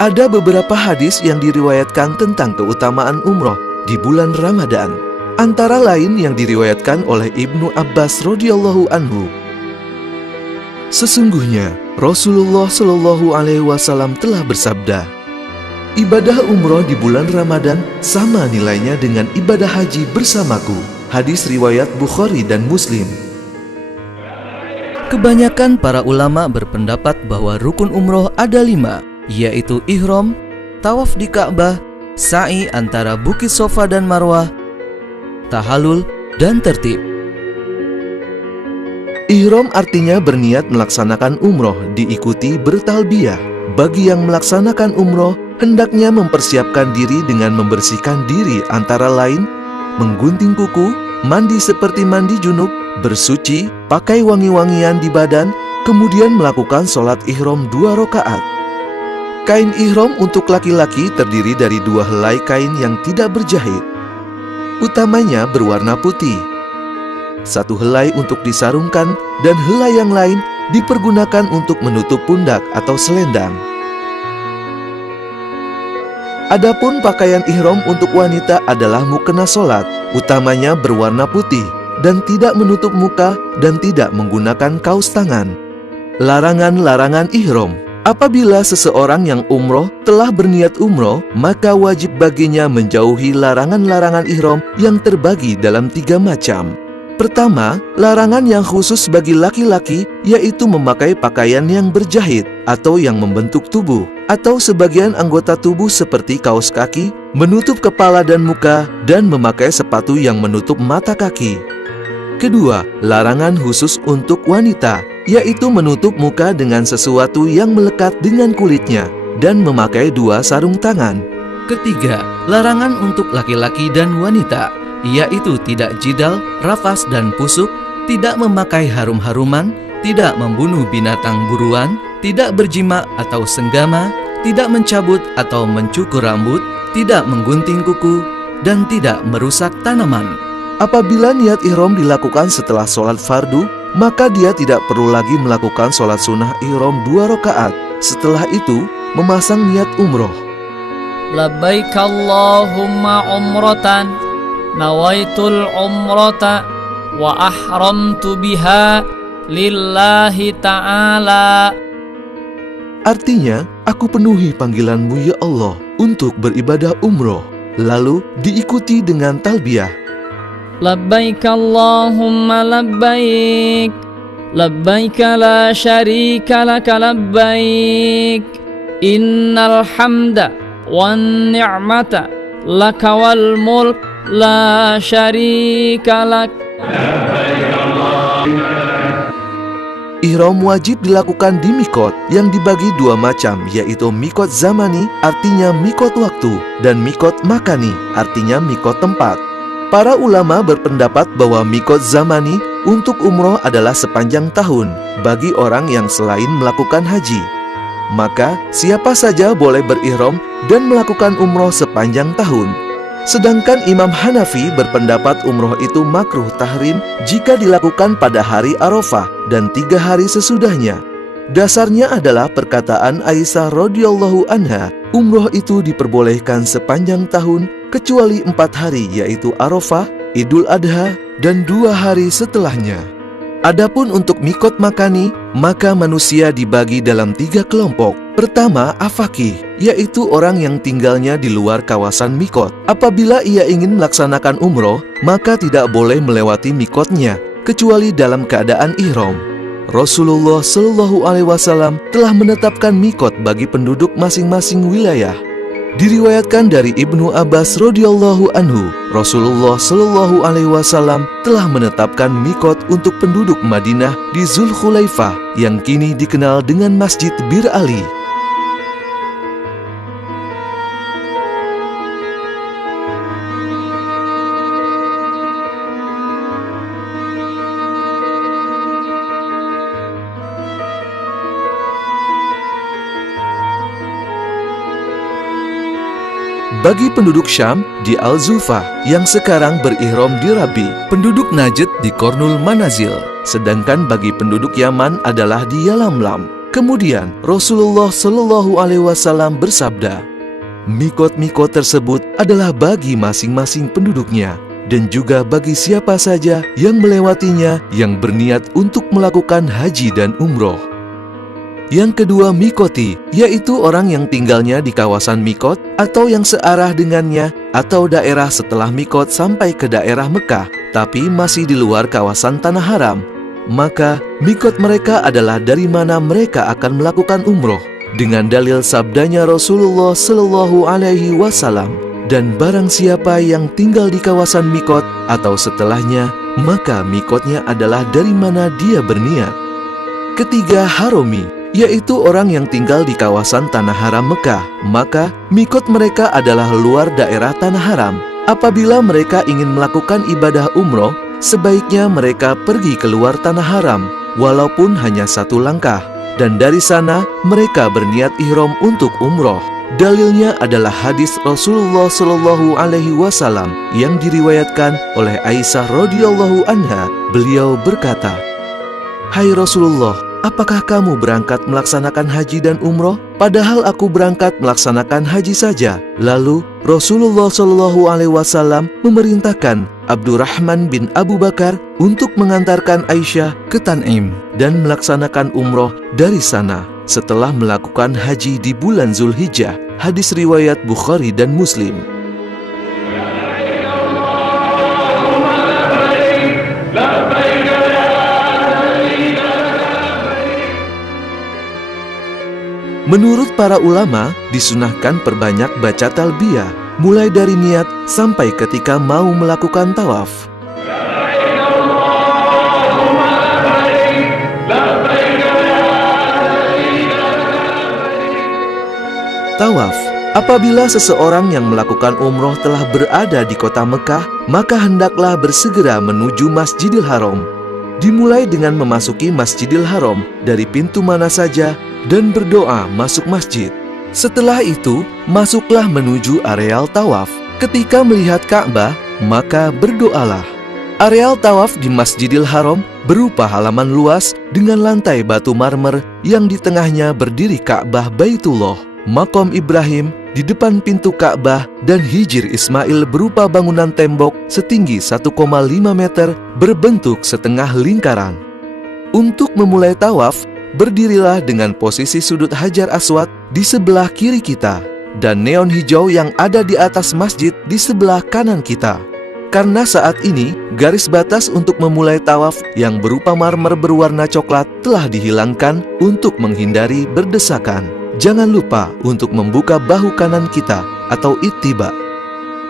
Ada beberapa hadis yang diriwayatkan tentang keutamaan umroh di bulan Ramadan, antara lain yang diriwayatkan oleh Ibnu Abbas radhiyallahu anhu. Sesungguhnya Rasulullah Shallallahu Alaihi Wasallam telah bersabda, ibadah umroh di bulan Ramadan sama nilainya dengan ibadah haji bersamaku. Hadis riwayat Bukhari dan Muslim. Kebanyakan para ulama berpendapat bahwa rukun umroh ada 5, yaitu ihram, tawaf di Ka'bah, sa'i antara Bukit Sofa dan Marwah, tahallul, dan tertib. Ihram artinya berniat melaksanakan umroh, diikuti bertalbiyah. Bagi yang melaksanakan umroh, hendaknya mempersiapkan diri dengan membersihkan diri, antara lain menggunting kuku, mandi seperti mandi junub, bersuci, pakai wangi-wangian di badan, kemudian melakukan sholat ihram 2 rakaat. Kain ihram untuk laki-laki terdiri dari 2 helai kain yang tidak berjahit, utamanya berwarna putih. 1 helai untuk disarungkan, dan helai yang lain dipergunakan untuk menutup pundak atau selendang. Adapun pakaian ihram untuk wanita adalah mukena sholat, utamanya berwarna putih dan tidak menutup muka dan tidak menggunakan kaos tangan. Larangan-larangan ihram. Apabila seseorang yang umroh telah berniat umroh, maka wajib baginya menjauhi larangan-larangan ihram yang terbagi dalam 3 macam. Pertama, larangan yang khusus bagi laki-laki, yaitu memakai pakaian yang berjahit atau yang membentuk tubuh, atau sebagian anggota tubuh seperti kaos kaki, menutup kepala dan muka, dan memakai sepatu yang menutup mata kaki. Kedua, larangan khusus untuk wanita, yaitu menutup muka dengan sesuatu yang melekat dengan kulitnya, dan memakai 2 sarung tangan. Ketiga, larangan untuk laki-laki dan wanita, yaitu tidak jidal, rafas, dan pusuk, tidak memakai harum-haruman, tidak membunuh binatang buruan, tidak berjima atau senggama, tidak mencabut atau mencukur rambut, tidak menggunting kuku, dan tidak merusak tanaman. Apabila niat ihram dilakukan setelah sholat fardu, maka dia tidak perlu lagi melakukan sholat sunnah ihram 2 rakaat. Setelah itu, memasang niat umroh. Labbaik Allahumma umratan, nawaitul umrata, wa ahramtu biha lillahi ta'ala. Artinya, aku penuhi panggilan-Mu ya Allah untuk beribadah umroh. Lalu diikuti dengan talbiyah. Labbaik Allahumma labbaik, labbaik la syarika laka labbaik, innal hamda wan ni'mata laka wal mulk la syarika lak. Ihram wajib dilakukan di mikot yang dibagi dua macam, yaitu mikot zamani artinya mikot waktu dan mikot makani artinya mikot tempat. Para ulama berpendapat bahwa mikot zamani untuk umroh adalah sepanjang tahun bagi orang yang selain melakukan haji. Maka siapa saja boleh berihram dan melakukan umroh sepanjang tahun. Sedangkan Imam Hanafi berpendapat umroh itu makruh tahrim jika dilakukan pada hari Arafah dan 3 hari sesudahnya. Dasarnya adalah perkataan Aisyah radhiyallahu anha, umroh itu diperbolehkan sepanjang tahun kecuali 4 hari, yaitu Arafah, Idul Adha, dan 2 hari setelahnya. Adapun untuk mikot makani, maka manusia dibagi dalam 3 kelompok. Pertama, afaqih, yaitu orang yang tinggalnya di luar kawasan mikot. Apabila ia ingin melaksanakan umroh, maka tidak boleh melewati mikotnya, kecuali dalam keadaan ihram. Rasulullah Shallallahu Alaihi Wasallam telah menetapkan mikot bagi penduduk masing-masing wilayah. Diriwayatkan dari Ibnu Abbas radhiyallahu anhu, Rasulullah Shallallahu Alaihi Wasallam telah menetapkan mikot untuk penduduk Madinah di Zulkhulaifah yang kini dikenal dengan Masjid Bir Ali. Bagi penduduk Syam di Al-Zufa yang sekarang berihram di Rabi, penduduk Najd di Kornul Manazil, sedangkan bagi penduduk Yaman adalah di Yalamlam. Kemudian Rasulullah Shallallahu Alaihi Wasallam bersabda, mikot-mikot tersebut adalah bagi masing-masing penduduknya dan juga bagi siapa saja yang melewatinya yang berniat untuk melakukan haji dan umroh. Yang kedua, mikoti, yaitu orang yang tinggalnya di kawasan mikot atau yang searah dengannya atau daerah setelah mikot sampai ke daerah Mekah, tapi masih di luar kawasan tanah haram. Maka mikot mereka adalah dari mana mereka akan melakukan umroh, dengan dalil sabdanya Rasulullah Shallallahu Alaihi Wasallam. Dan barang siapa yang tinggal di kawasan mikot atau setelahnya, maka mikotnya adalah dari mana dia berniat. Ketiga, haromi, yaitu orang yang tinggal di kawasan tanah haram Mekah, maka mikot mereka adalah luar daerah tanah haram. Apabila mereka ingin melakukan ibadah umroh, sebaiknya mereka pergi keluar tanah haram, walaupun hanya 1 langkah, dan dari sana mereka berniat ihram untuk umroh. Dalilnya adalah hadis Rasulullah Shallallahu Alaihi Wasallam yang diriwayatkan oleh Aisyah radhiyallahu anha. Beliau berkata, "Hai Rasulullah, apakah kamu berangkat melaksanakan haji dan umroh? Padahal aku berangkat melaksanakan haji saja." Lalu Rasulullah Shallallahu Alaihi Wasallam memerintahkan Abdurrahman bin Abu Bakar untuk mengantarkan Aisyah ke Tan'im dan melaksanakan umroh dari sana setelah melakukan haji di bulan Zulhijjah. Hadis riwayat Bukhari dan Muslim. Menurut para ulama, disunahkan perbanyak baca talbiyah, mulai dari niat sampai ketika mau melakukan tawaf. Tawaf. Apabila seseorang yang melakukan umroh telah berada di kota Mekah, maka hendaklah bersegera menuju Masjidil Haram. Dimulai dengan memasuki Masjidil Haram dari pintu mana saja dan berdoa masuk masjid. Setelah itu, masuklah menuju areal tawaf. Ketika melihat Ka'bah, maka berdoalah. Areal tawaf di Masjidil Haram berupa halaman luas dengan lantai batu marmer yang di tengahnya berdiri Ka'bah Baitullah, Makom Ibrahim di depan pintu Ka'bah, dan Hijr Ismail berupa bangunan tembok setinggi 1,5 meter berbentuk setengah lingkaran. Untuk memulai tawaf, berdirilah dengan posisi sudut Hajar Aswad di sebelah kiri kita dan neon hijau yang ada di atas masjid di sebelah kanan kita. Karena saat ini, garis batas untuk memulai tawaf yang berupa marmer berwarna coklat telah dihilangkan untuk menghindari berdesakan. Jangan lupa untuk membuka bahu kanan kita atau ittiba.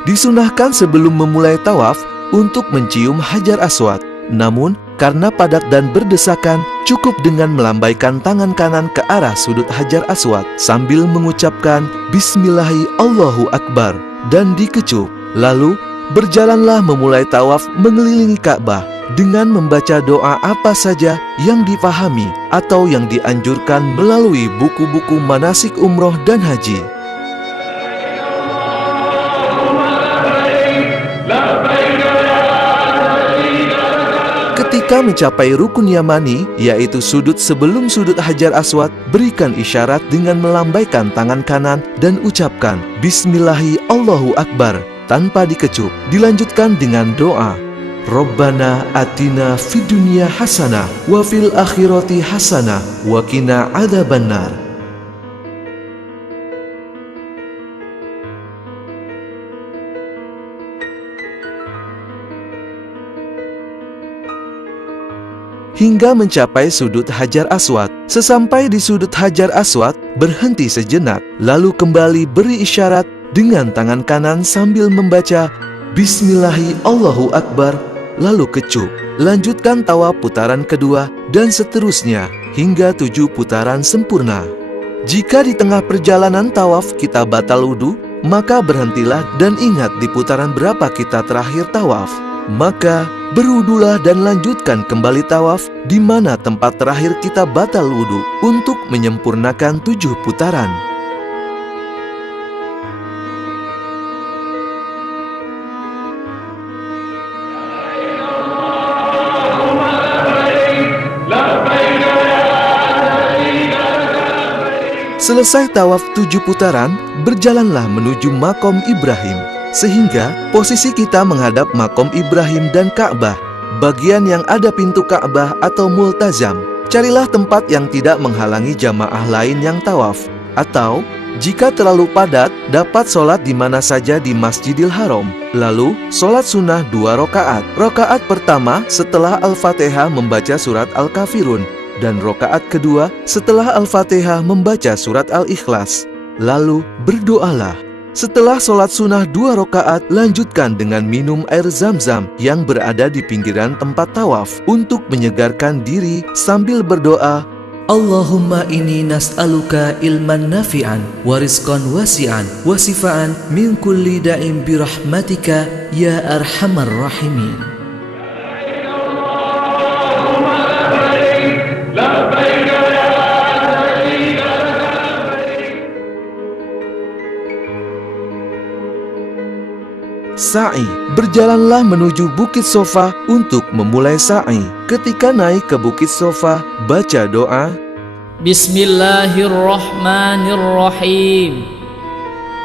Disunahkan sebelum memulai tawaf untuk mencium Hajar Aswad. Namun, karena padat dan berdesakan, cukup dengan melambaikan tangan kanan ke arah sudut Hajar Aswad sambil mengucapkan Bismillahi Allahu Akbar dan dikecup. Lalu, berjalanlah memulai tawaf mengelilingi Ka'bah dengan membaca doa apa saja yang difahami atau yang dianjurkan melalui buku-buku manasik umroh dan haji. Ketika mencapai rukun Yamani, yaitu sudut sebelum sudut Hajar Aswad, berikan isyarat dengan melambaikan tangan kanan dan ucapkan Bismillahi Allahu Akbar tanpa dikecup. Dilanjutkan dengan doa Rabbana atina fid dunya hasanah wa fil akhirati hasanah wa qina adzabannar. Hingga mencapai sudut Hajar Aswad. Sesampai di sudut Hajar Aswad, berhenti sejenak, lalu kembali beri isyarat dengan tangan kanan sambil membaca Bismillahi Allahu Akbar, lalu kecup. Lanjutkan tawaf putaran kedua dan seterusnya hingga 7 putaran sempurna. Jika di tengah perjalanan tawaf kita batal wudu, maka berhentilah dan ingat di putaran berapa kita terakhir tawaf. Maka berwudulah dan lanjutkan kembali tawaf di mana tempat terakhir kita batal wudu untuk menyempurnakan 7 putaran. Selesai tawaf 7 putaran, berjalanlah menuju Makom Ibrahim. Sehingga posisi kita menghadap Makom Ibrahim dan Ka'bah, bagian yang ada pintu Ka'bah atau multazam. Carilah tempat yang tidak menghalangi jamaah lain yang tawaf. Atau, jika terlalu padat, dapat sholat di mana saja di Masjidil Haram. Lalu, sholat sunnah 2 rakaat. Rakaat pertama setelah Al-Fatihah membaca surat Al-Kafirun, dan rakaat kedua setelah Al-Fatihah membaca surat Al-Ikhlas. Lalu, berdoalah. Setelah sholat sunnah 2 rakaat, lanjutkan dengan minum air zam-zam yang berada di pinggiran tempat tawaf untuk menyegarkan diri sambil berdoa, Allahumma inni nas'aluka ilman nafi'an wa rizqan wasi'an wa sifaan min kulli da'im birahmatika ya arhamar rahimin. Sa'i. Berjalanlah menuju Bukit Sofa untuk memulai sa'i. Ketika naik ke Bukit Sofa, baca doa Bismillahirrahmanirrahim.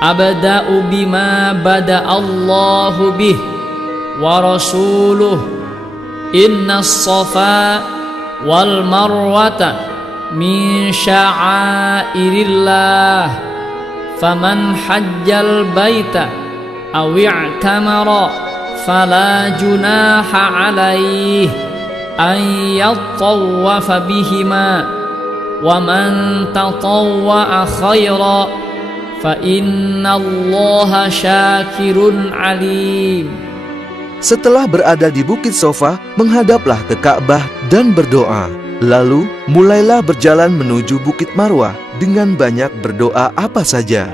Abda'u bima bada'allahu bih wa rasuluh. Inna as-safa wal marwata min sya'airillah. Faman hajjal baita aw i'tamara fala junaha alaih an yattawafa bihima wa man tatawwa'a khaira fa innallaha syakirun alim. Setelah berada di Bukit Sofa, menghadaplah ke Ka'bah dan berdoa. Lalu mulailah berjalan menuju Bukit Marwah dengan banyak berdoa apa saja.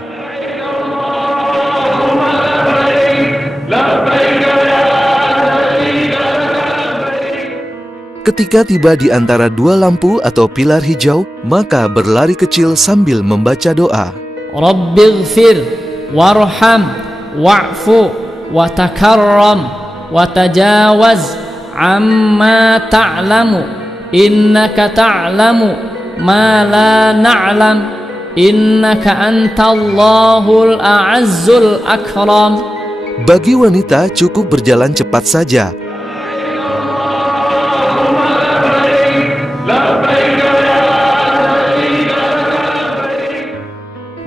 Ketika tiba di antara 2 lampu atau pilar hijau, maka berlari kecil sambil membaca doa. Rabbighfir warham wa'fu wa takarram wa tajawaz amma ta'lamu innaka ta'lamu ma la na'lam innaka antallahul a'azzul akram. Bagi wanita cukup berjalan cepat saja.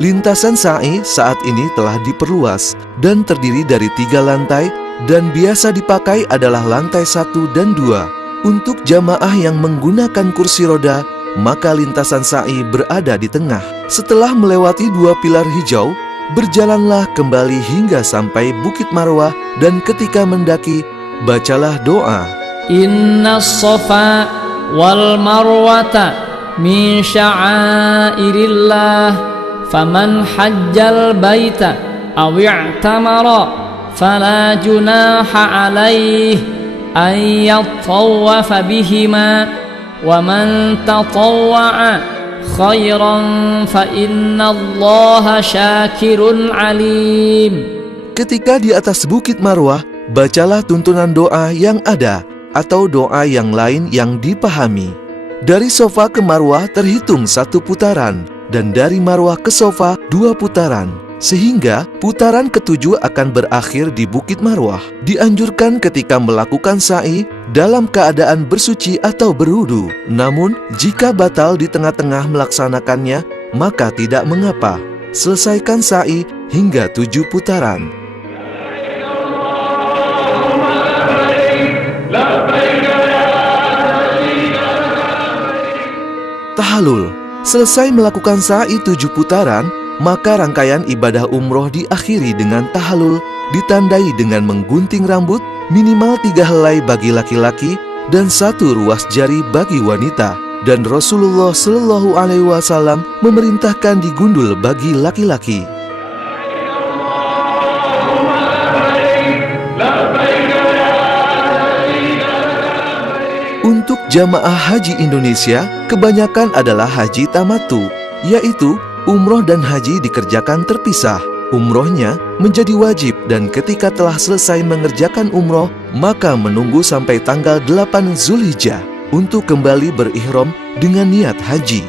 Lintasan sa'i saat ini telah diperluas dan terdiri dari 3 lantai dan biasa dipakai adalah lantai 1 dan 2. Untuk jamaah yang menggunakan kursi roda, maka lintasan sa'i berada di tengah. Setelah melewati 2 pilar hijau, berjalanlah kembali hingga sampai Bukit Marwah dan ketika mendaki, bacalah doa. Inna Safa wal Marwata min sya'airillah faman hajjal baita aw i'tamara fala junaha alaih an yattawafa bihima wa man tatawwa'a khairan fa innallaha syakirun alim. Ketika di atas Bukit Marwah, bacalah tuntunan doa yang ada atau doa yang lain yang dipahami. Dari Safa ke Marwah terhitung 1 putaran, dan dari Marwah ke Safa 2 putaran, sehingga putaran ke-7 akan berakhir di Bukit Marwah. Dianjurkan ketika melakukan sa'i dalam keadaan bersuci atau berwudu. Namun, jika batal di tengah-tengah melaksanakannya, maka tidak mengapa. Selesaikan sa'i hingga 7 putaran. Tahallul. Selesai melakukan sa'i 7 putaran, maka rangkaian ibadah umroh diakhiri dengan tahallul, ditandai dengan menggunting rambut, minimal 3 helai bagi laki-laki dan 1 ruas jari bagi wanita. Dan Rasulullah Shallallahu Alaihi Wasallam memerintahkan digundul bagi laki-laki. Untuk jamaah haji Indonesia, kebanyakan adalah haji tamattu, yaitu umroh dan haji dikerjakan terpisah. Umrohnya menjadi wajib dan ketika telah selesai mengerjakan umroh, maka menunggu sampai tanggal 8 Zulhijjah untuk kembali berihram dengan niat haji.